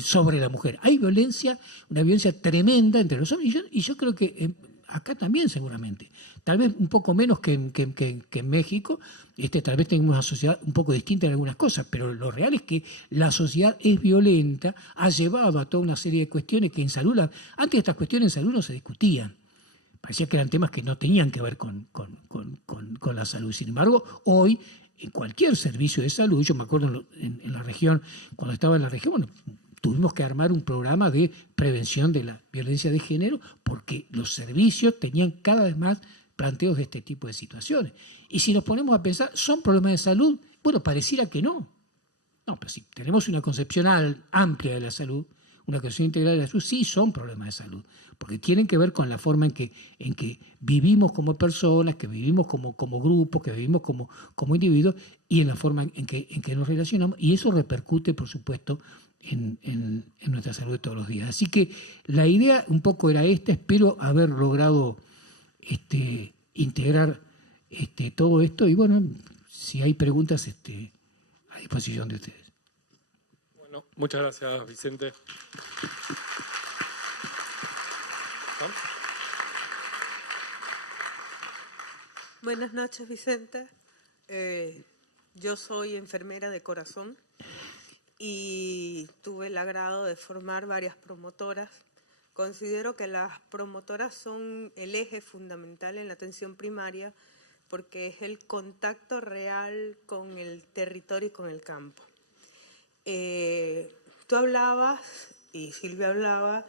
sobre la mujer, hay una violencia tremenda entre los hombres, y yo creo que acá también seguramente, tal vez un poco menos que en México, tal vez tengamos una sociedad un poco distinta en algunas cosas, pero lo real es que la sociedad es violenta, ha llevado a toda una serie de cuestiones que en salud, antes estas cuestiones en salud no se discutían, parecía que eran temas que no tenían que ver con la salud. Sin embargo, hoy en cualquier servicio de salud, yo me acuerdo en la región, cuando estaba en la región, bueno, tuvimos que armar un programa de prevención de la violencia de género porque los servicios tenían cada vez más planteos de este tipo de situaciones. Y si nos ponemos a pensar, ¿son problemas de salud? Bueno, pareciera que no. No, pero si tenemos una concepción amplia de la salud, una concepción integral de la salud, sí son problemas de salud, porque tienen que ver con la forma en que vivimos como personas, que vivimos como grupos, que vivimos como individuos y en la forma en que nos relacionamos, y eso repercute, por supuesto, en nuestra salud de todos los días. Así que la idea un poco era esta, espero haber logrado integrar todo esto, y bueno, si hay preguntas, a disposición de ustedes. Bueno, muchas gracias, Vicente. ¿No? Buenas noches, Vicente. Yo soy enfermera de corazón y tuve el agrado de formar varias promotoras. Considero que las promotoras son el eje fundamental en la atención primaria porque es el contacto real con el territorio y con el campo. Tú hablabas, y Silvia hablaba,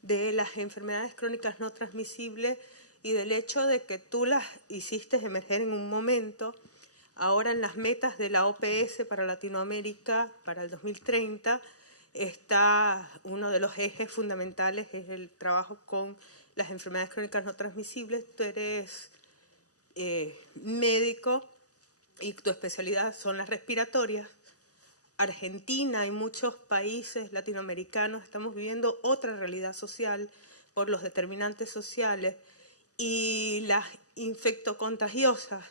de las enfermedades crónicas no transmisibles y del hecho de que tú las hiciste emerger en un momento. Ahora en las metas de la OPS para Latinoamérica para el 2030 está uno de los ejes fundamentales, es el trabajo con las enfermedades crónicas no transmisibles. Tú eres médico y tu especialidad son las respiratorias. Argentina y muchos países latinoamericanos estamos viviendo otra realidad social por los determinantes sociales y las infectocontagiosas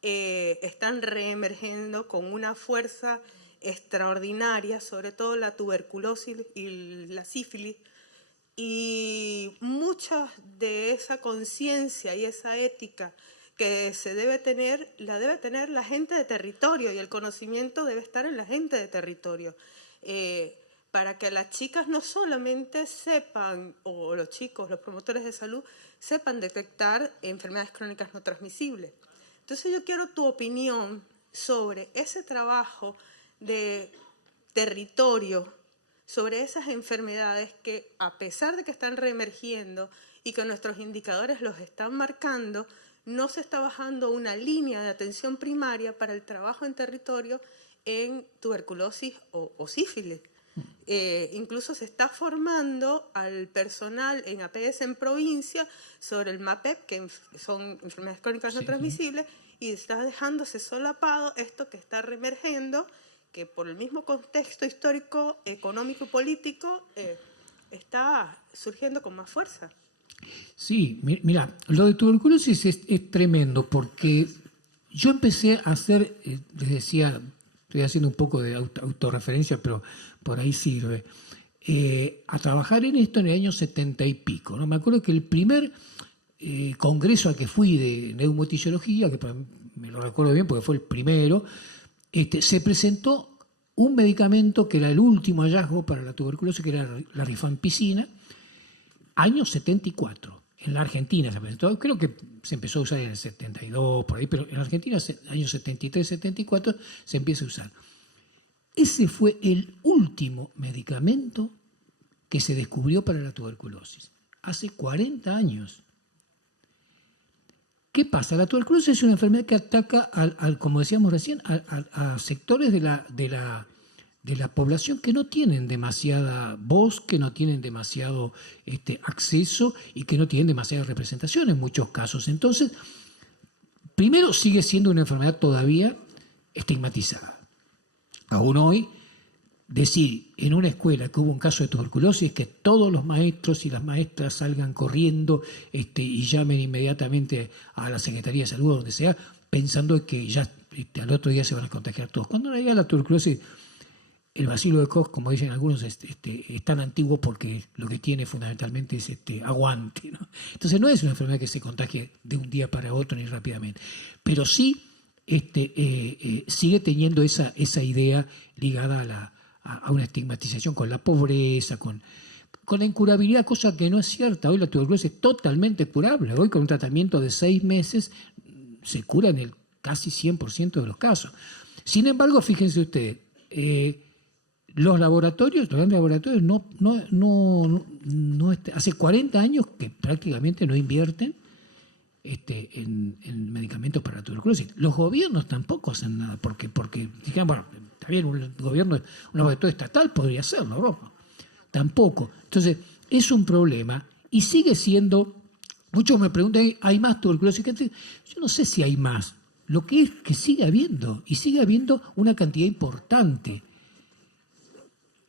están reemergiendo con una fuerza extraordinaria, sobre todo la tuberculosis y la sífilis, y mucha de esa conciencia y esa ética que se debe tener, la debe tener la gente de territorio, y el conocimiento debe estar en la gente de territorio, para que las chicas no solamente sepan, o los chicos, los promotores de salud, sepan detectar enfermedades crónicas no transmisibles. Entonces yo quiero tu opinión sobre ese trabajo de territorio, sobre esas enfermedades que, a pesar de que están reemergiendo y que nuestros indicadores los están marcando, no se está bajando una línea de atención primaria para el trabajo en territorio en tuberculosis o sífilis. Incluso se está formando al personal en APS en provincia sobre el MAPEP, que son enfermedades crónicas no transmisibles, y está dejándose solapado esto que está reemergiendo, que por el mismo contexto histórico, económico y político está surgiendo con más fuerza. Sí, mira, lo de tuberculosis es tremendo porque yo empecé a hacer, les decía, estoy haciendo un poco de autorreferencia, pero por ahí sirve, a trabajar en esto en el año 70 y pico, ¿no? Me acuerdo que el primer congreso al que fui de neumotisiología, que me lo recuerdo bien porque fue el primero, se presentó un medicamento que era el último hallazgo para la tuberculosis, que era la rifampicina. año 74. En la Argentina se presentó, creo que se empezó a usar en el 72, por ahí, pero en la Argentina, años 73, 74, se empieza a usar. Ese fue el último medicamento que se descubrió para la tuberculosis, hace 40 años. ¿Qué pasa? La tuberculosis es una enfermedad que ataca, como decíamos recién, a sectores de la población que no tienen demasiada voz, que no tienen demasiado acceso y que no tienen demasiada representación en muchos casos. Entonces, primero sigue siendo una enfermedad todavía estigmatizada. Aún hoy, decir en una escuela que hubo un caso de tuberculosis es que todos los maestros y las maestras salgan corriendo y llamen inmediatamente a la Secretaría de Salud o donde sea, pensando que ya al otro día se van a contagiar todos. Cuando en realidad la tuberculosis, el bacilo de Koch, como dicen algunos, es tan antiguo porque lo que tiene fundamentalmente es aguante, ¿no? Entonces no es una enfermedad que se contagie de un día para otro ni rápidamente, pero sí sigue teniendo esa idea ligada a una estigmatización con la pobreza, con la incurabilidad, cosa que no es cierta. Hoy la tuberculosis es totalmente curable. Hoy con un tratamiento de 6 meses se cura en el casi 100% de los casos. Sin embargo, fíjense ustedes, los grandes laboratorios hace 40 años que prácticamente no invierten en medicamentos para la tuberculosis. Los gobiernos tampoco hacen nada, porque dijeron, bueno, está bien, un laboratorio estatal podría hacerlo, ¿no? Tampoco. Entonces, es un problema y sigue siendo. Muchos me preguntan, ¿hay más tuberculosis que antes? Yo no sé si hay más. Lo que es que sigue habiendo, y sigue habiendo una cantidad importante.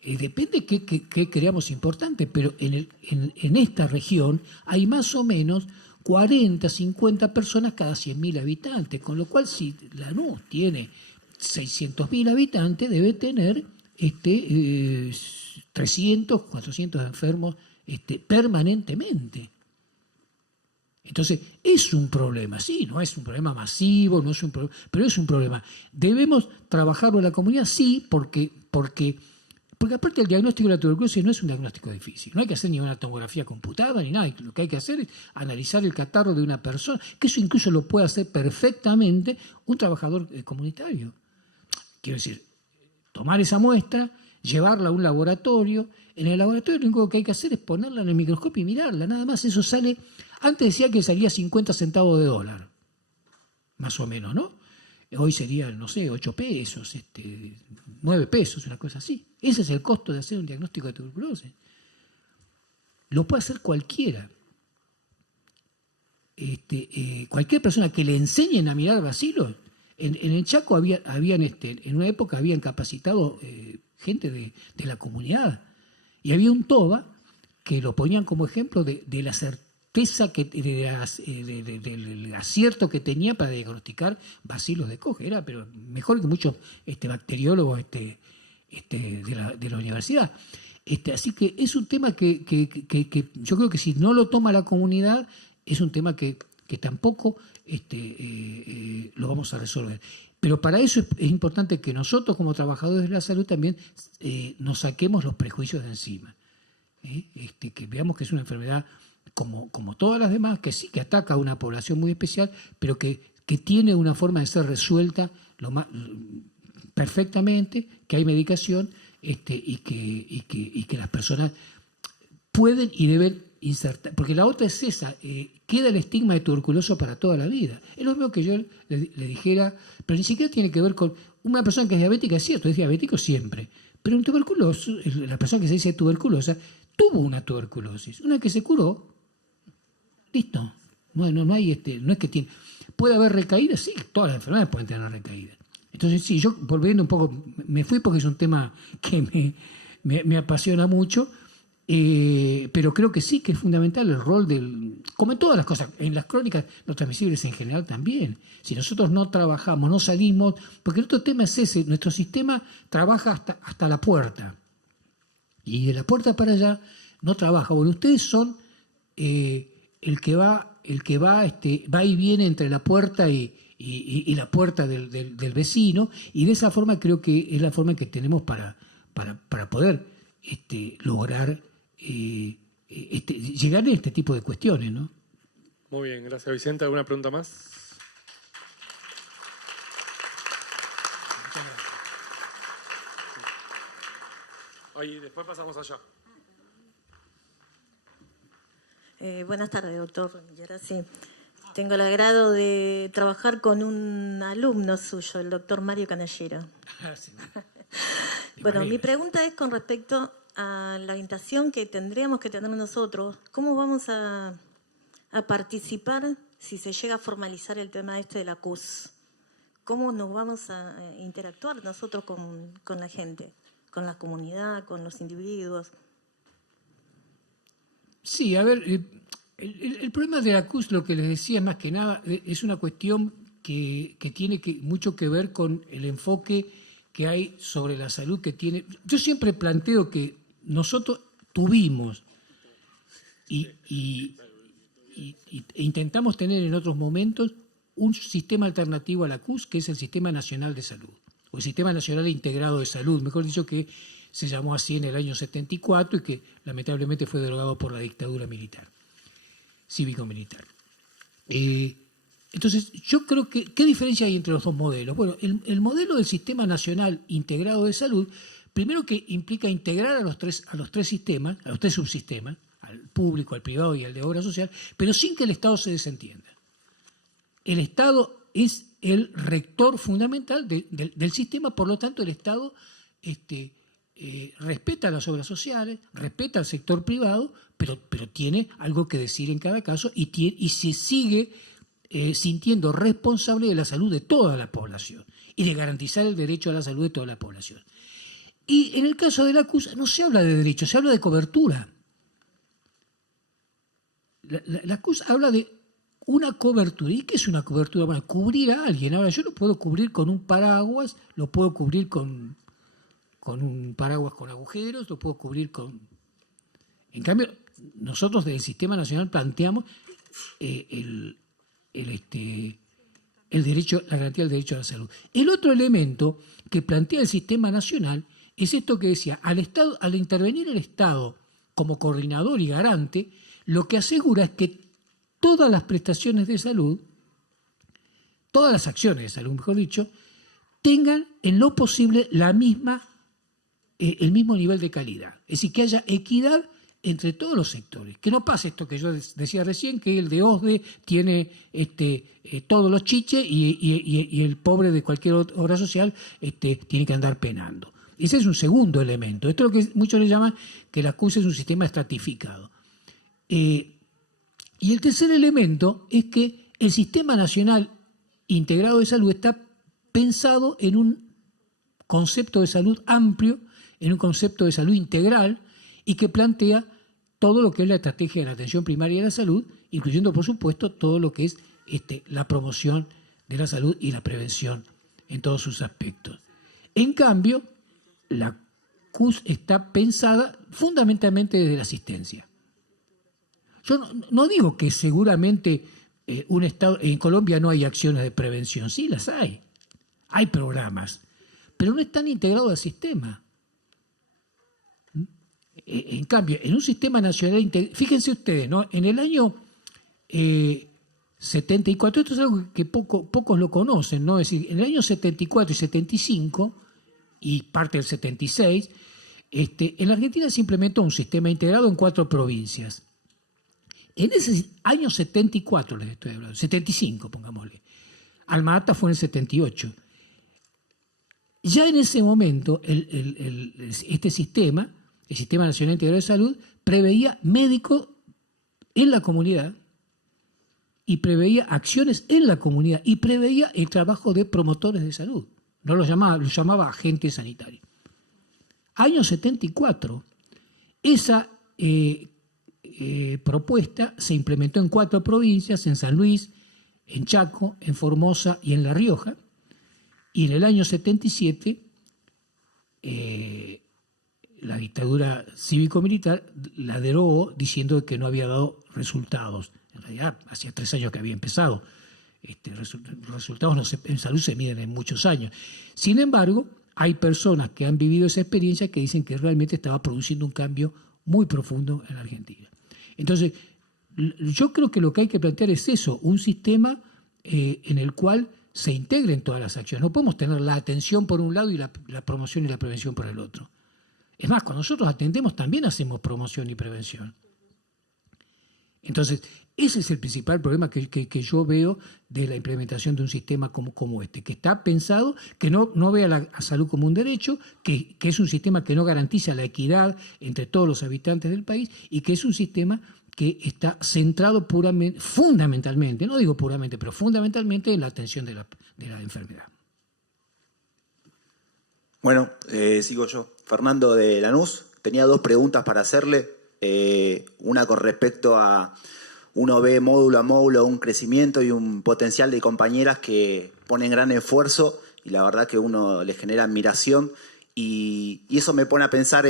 Depende qué creamos importante, pero en esta región hay más o menos 40, 50 personas cada 100.000 habitantes, con lo cual si Lanús tiene 600.000 habitantes, debe tener 300, 400 enfermos permanentemente. Entonces, es un problema, sí, no es un problema masivo, no es un problema, pero es un problema. ¿Debemos trabajarlo en la comunidad? Sí, porque aparte el diagnóstico de la tuberculosis no es un diagnóstico difícil. No hay que hacer ni una tomografía computada ni nada. Lo que hay que hacer es analizar el catarro de una persona, que eso incluso lo puede hacer perfectamente un trabajador comunitario. Quiero decir, tomar esa muestra, llevarla a un laboratorio. En el laboratorio lo único que hay que hacer es ponerla en el microscopio y mirarla. Nada más, eso sale. Antes decía que salía 50 centavos de dólar, más o menos, ¿no? Hoy serían, no sé, 8 pesos, 9 pesos, una cosa así. Ese es el costo de hacer un diagnóstico de tuberculosis. Lo puede hacer cualquiera. Cualquier persona que le enseñen a mirar bacilos. En el Chaco en una época habían capacitado gente de la comunidad. Y había un toba que lo ponían como ejemplo de la certeza, del acierto que tenía para diagnosticar bacilos de Koch. Era pero mejor que muchos bacteriólogos de la universidad. Así que es un tema que yo creo que si no lo toma la comunidad, es un tema que tampoco lo vamos a resolver. Pero para eso es importante que nosotros como trabajadores de la salud también nos saquemos los prejuicios de encima. Que veamos que es una enfermedad como todas las demás, que sí que ataca a una población muy especial, pero que tiene una forma de ser resuelta perfectamente, que hay medicación y que las personas pueden y deben insertar. Porque la otra es esa, queda el estigma de tuberculoso para toda la vida. Es lo mismo que yo le dijera, pero ni siquiera tiene que ver con una persona que es diabética, es cierto, es diabético siempre, pero un tuberculoso, la persona que se dice tuberculosa, tuvo una tuberculosis, una que se curó, listo. No hay no es que tiene. ¿Puede haber recaídas? Sí, todas las enfermedades pueden tener recaídas. Entonces, sí, yo volviendo un poco, me fui porque es un tema que me apasiona mucho, pero creo que sí que es fundamental el rol como en todas las cosas, en las crónicas no transmisibles en general también. Si nosotros no trabajamos, no salimos, porque el otro tema es ese, nuestro sistema trabaja hasta la puerta. Y de la puerta para allá no trabaja. Bueno, ustedes son el que va y viene entre la puerta y la puerta del vecino, y de esa forma creo que es la forma que tenemos para poder lograr llegar a este tipo de cuestiones, ¿no? Muy bien, gracias Vicente. ¿Alguna pregunta más? Ahí, después pasamos allá. Buenas tardes, doctor Geraci. Tengo el agrado de trabajar con un alumno suyo, el doctor Mario Canallero. Bueno, mi pregunta es con respecto a la orientación que tendríamos que tener nosotros. ¿Cómo vamos a participar si se llega a formalizar el tema de la CUS? ¿Cómo nos vamos a interactuar nosotros con la gente, con la comunidad, con los individuos? Sí, a ver, el problema de la CUS, lo que les decía más que nada, es una cuestión que tiene mucho que ver con el enfoque que hay sobre la salud que tiene. Yo siempre planteo que nosotros tuvimos e intentamos tener en otros momentos un sistema alternativo a la CUS, que es el Sistema Nacional de Salud, o el Sistema Nacional Integrado de Salud, mejor dicho, que se llamó así en el año 74 y que lamentablemente fue derogado por la dictadura militar, cívico-militar. Entonces, yo creo que, ¿qué diferencia hay entre los dos modelos? Bueno, el modelo del Sistema Nacional Integrado de Salud, primero que implica integrar a los tres sistemas, a los tres subsistemas, al público, al privado y al de obra social, pero sin que el Estado se desentienda. El Estado es el rector fundamental del sistema, por lo tanto el Estado respeta las obras sociales, respeta al sector privado, pero tiene algo que decir en cada caso y se sigue sintiendo responsable de la salud de toda la población y de garantizar el derecho a la salud de toda la población. Y en el caso de la CUS no se habla de derecho, se habla de cobertura. La CUS habla de una cobertura. ¿Y qué es una cobertura? Bueno, cubrir a alguien. Ahora, yo lo puedo cubrir con un paraguas, lo puedo cubrir con un paraguas con agujeros, lo puedo cubrir con... En cambio, nosotros del Sistema Nacional planteamos el derecho, la garantía del derecho a la salud. El otro elemento que plantea el Sistema Nacional es esto que decía, al intervenir el Estado como coordinador y garante, lo que asegura es que todas las prestaciones de salud, todas las acciones de salud, mejor dicho, tengan en lo posible el mismo nivel de calidad. Es decir, que haya equidad entre todos los sectores. Que no pase esto que yo decía recién, que el de OSDE tiene todos los chiches y el pobre de cualquier obra social tiene que andar penando. Ese es un segundo elemento. Esto es lo que muchos le llaman que la CUS es un sistema estratificado. Y el tercer elemento es que el Sistema Nacional Integrado de Salud está pensado en un concepto de salud amplio, en un concepto de salud integral y que plantea todo lo que es la estrategia de la atención primaria de la salud, incluyendo, por supuesto, todo lo que es la promoción de la salud y la prevención en todos sus aspectos. En cambio, la CUS está pensada fundamentalmente desde la asistencia. Yo no digo que seguramente un Estado, en Colombia no hay acciones de prevención, sí las hay programas, pero no están integrados al sistema. En cambio, en un sistema nacional, fíjense ustedes, ¿no? En el año 74, esto es algo que pocos lo conocen, ¿no? Es decir, en el año 74 y 75, y parte del 76, en la Argentina se implementó un sistema integrado en 4 provincias. En ese año 74, les estoy hablando, 75, pongámosle. Alma-Ata fue en el 78. Ya en ese momento, este sistema, el Sistema Nacional Integrado de Salud, preveía médicos en la comunidad y preveía acciones en la comunidad y preveía el trabajo de promotores de salud. No lo llamaba agentes sanitarios. Año 74, esa propuesta se implementó en 4 provincias, en San Luis, en Chaco, en Formosa y en La Rioja. Y en el año 77, la dictadura cívico-militar la derogó diciendo que no había dado resultados. En realidad, hacía 3 años que había empezado. Los resultados en salud se miden en muchos años. Sin embargo, hay personas que han vivido esa experiencia que dicen que realmente estaba produciendo un cambio muy profundo en la Argentina. Entonces, yo creo que lo que hay que plantear es eso, un sistema en el cual se integren todas las acciones. No podemos tener la atención por un lado y la promoción y la prevención por el otro. Es más, cuando nosotros atendemos también hacemos promoción y prevención. Entonces, ese es el principal problema que yo veo de la implementación de un sistema como este, que está pensado, que no ve a la salud como un derecho, que es un sistema que no garantiza la equidad entre todos los habitantes del país y que es un sistema que está centrado fundamentalmente, no digo puramente, pero fundamentalmente en la atención de la enfermedad. Bueno, sigo yo. Fernando de Lanús, tenía 2 preguntas para hacerle. Una con respecto a, uno ve módulo a módulo un crecimiento y un potencial de compañeras que ponen gran esfuerzo y la verdad que uno les genera admiración y eso me pone a pensar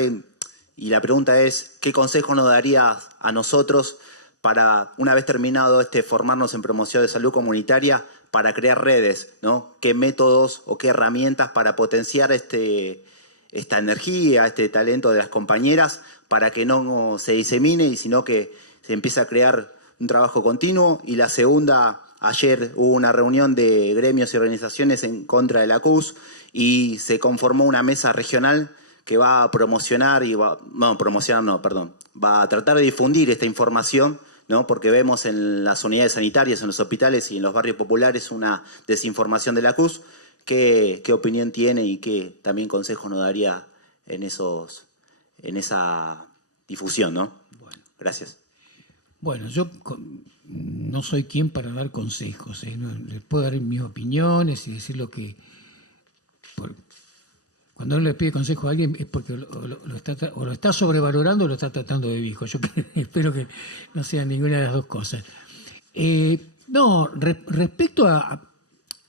y la pregunta es, ¿qué consejo nos daría a nosotros para, una vez terminado formarnos en promoción de salud comunitaria, para crear redes, ¿no? ¿Qué métodos o qué herramientas para potenciar esta energía, este talento de las compañeras, para que no se disemine, sino que se empiece a crear un trabajo continuo? Y la segunda, ayer hubo una reunión de gremios y organizaciones en contra de la CUS y se conformó una mesa regional que va a promocionar va a tratar de difundir esta información, ¿no? Porque vemos en las unidades sanitarias, en los hospitales y en los barrios populares una desinformación de la CUS. ¿Qué opinión tiene y qué también consejo nos daría en esa difusión, ¿no? Bueno. Gracias. Bueno, yo no soy quien para dar consejos, ¿eh? Les puedo dar mis opiniones y decir lo que... Cuando uno le pide consejo a alguien es porque lo está sobrevalorando o lo está tratando de viejo. Yo espero que no sea ninguna de las dos cosas. Respecto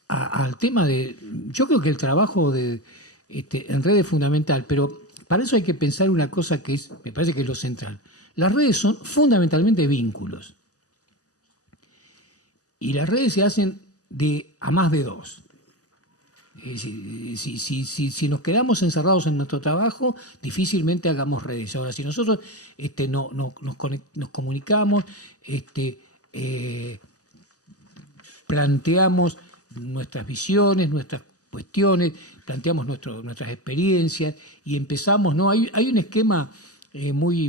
al tema de... Yo creo que el trabajo en red es fundamental, pero para eso hay que pensar una cosa que me parece que es lo central. Las redes son fundamentalmente vínculos. Y las redes se hacen a más de 2. Si nos quedamos encerrados en nuestro trabajo, difícilmente hagamos redes. Ahora, si nosotros nos comunicamos, planteamos nuestras visiones, nuestras cuestiones, planteamos nuestras experiencias y empezamos, ¿no? Hay un esquema muy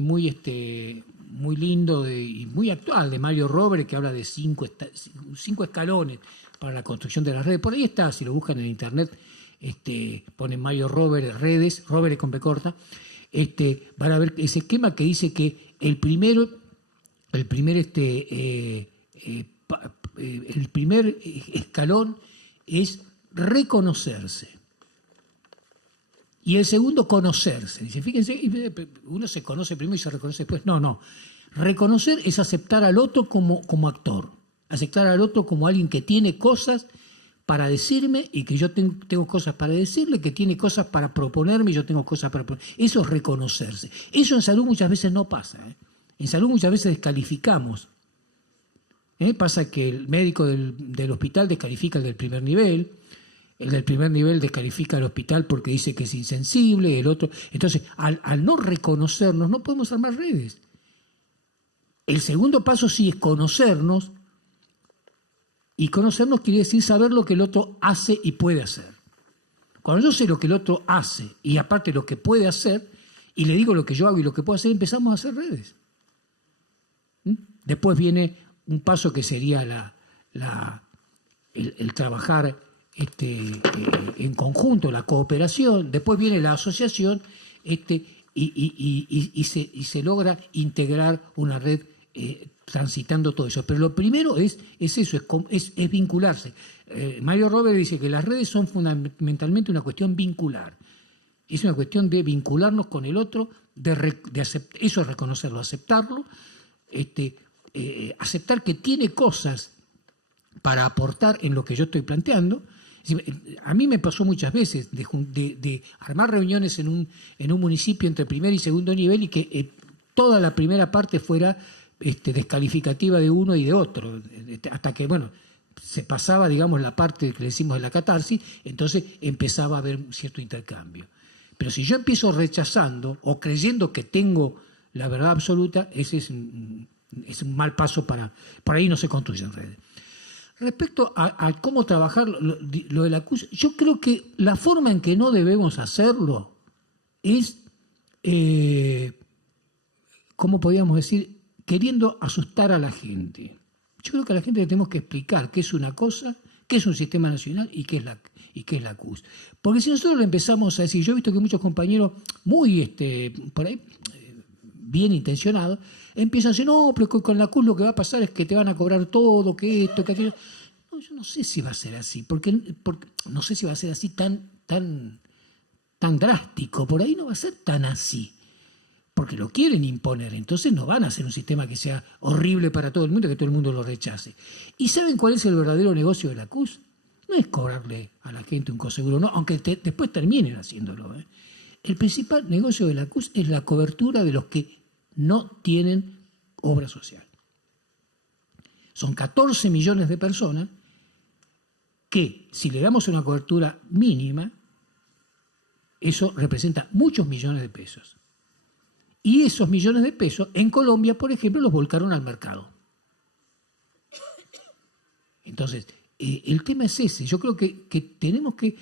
lindo y muy actual de Mario Rober que habla de 5 escalones para la construcción de las redes. Por ahí está, si lo buscan en internet, ponen Mario Rober, redes, Rober con B corta, van a ver ese esquema que dice que el primer escalón es reconocerse. Y el segundo, conocerse. Dice, fíjense, uno se conoce primero y se reconoce después. No. Reconocer es aceptar al otro como actor. Aceptar al otro como alguien que tiene cosas para decirme y que yo tengo cosas para decirle, que tiene cosas para proponerme y yo tengo cosas para proponer. Eso es reconocerse. Eso en salud muchas veces no pasa. En salud muchas veces descalificamos. Pasa que el médico del hospital descalifica el del primer nivel, el del primer nivel descalifica al hospital porque dice que es insensible, el otro... Entonces, al no reconocernos, no podemos armar redes. El segundo paso sí es conocernos, y conocernos quiere decir saber lo que el otro hace y puede hacer. Cuando yo sé lo que el otro hace y aparte lo que puede hacer, y le digo lo que yo hago y lo que puedo hacer, empezamos a hacer redes. Después viene un paso que sería el trabajar en conjunto, la cooperación. Después viene la asociación y se logra integrar una red transitando todo eso. Pero lo primero es eso, es vincularse. Mario Rober dice que las redes son fundamentalmente una cuestión vincular. Es una cuestión de vincularnos con el otro, eso es reconocerlo, aceptarlo, aceptar que tiene cosas para aportar en lo que yo estoy planteando. A mí me pasó muchas veces de armar reuniones en un municipio entre primer y segundo nivel y que toda la primera parte fuera descalificativa de uno y de otro, hasta que, se pasaba, digamos, la parte que le decimos de la catarsis, entonces empezaba a haber un cierto intercambio. Pero si yo empiezo rechazando o creyendo que tengo la verdad absoluta, ese es es un mal paso por ahí no se construyen redes. Respecto a cómo trabajar lo de la CUS, yo creo que la forma en que no debemos hacerlo es, ¿cómo podríamos decir? Queriendo asustar a la gente. Yo creo que a la gente le tenemos que explicar qué es una cosa, qué es un sistema nacional y qué es la CUS. Porque si nosotros lo empezamos a decir, yo he visto que muchos compañeros muy por ahí bien intencionados empiezan a decir, no, pero con la CUS lo que va a pasar es que te van a cobrar todo, que esto, que aquello. No, yo no sé si va a ser así, porque no sé si va a ser así tan drástico, por ahí no va a ser tan así, porque lo quieren imponer, entonces no van a hacer un sistema que sea horrible para todo el mundo, que todo el mundo lo rechace. ¿Y saben cuál es el verdadero negocio de la CUS? No es cobrarle a la gente un coseguro, no, aunque después terminen haciéndolo. El principal negocio de la CUS es la cobertura de los que no tienen obra social. Son 14 millones de personas que, si le damos una cobertura mínima, eso representa muchos millones de pesos. Y esos millones de pesos, en Colombia, por ejemplo, los volcaron al mercado. Entonces, el tema es ese. Yo creo que tenemos que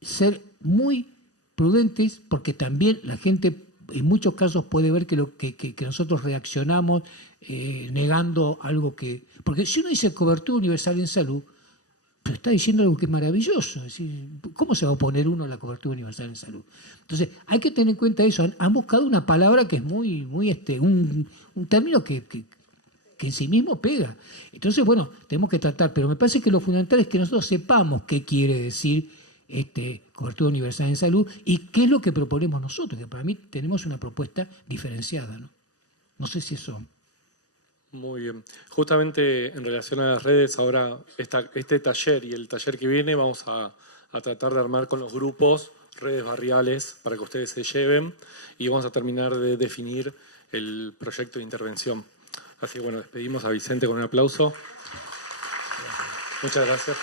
ser muy prudentes, porque también la gente en muchos casos puede ver que nosotros reaccionamos negando algo que... Porque si uno dice cobertura universal en salud, pero está diciendo algo que es maravilloso. Es decir, ¿cómo se va a oponer uno a la cobertura universal en salud? Entonces, hay que tener en cuenta eso. Han buscado una palabra que es muy un término que en sí mismo pega. Entonces, bueno, tenemos que tratar, pero me parece que lo fundamental es que nosotros sepamos qué quiere decir cobertura universal en salud y qué es lo que proponemos nosotros, que para mí tenemos una propuesta diferenciada, ¿no? No sé si eso... Muy bien. Justamente en relación a las redes, ahora este taller y el taller que viene vamos a tratar de armar con los grupos redes barriales para que ustedes se lleven y vamos a terminar de definir el proyecto de intervención. Así que bueno, despedimos a Vicente con un aplauso. Muchas gracias.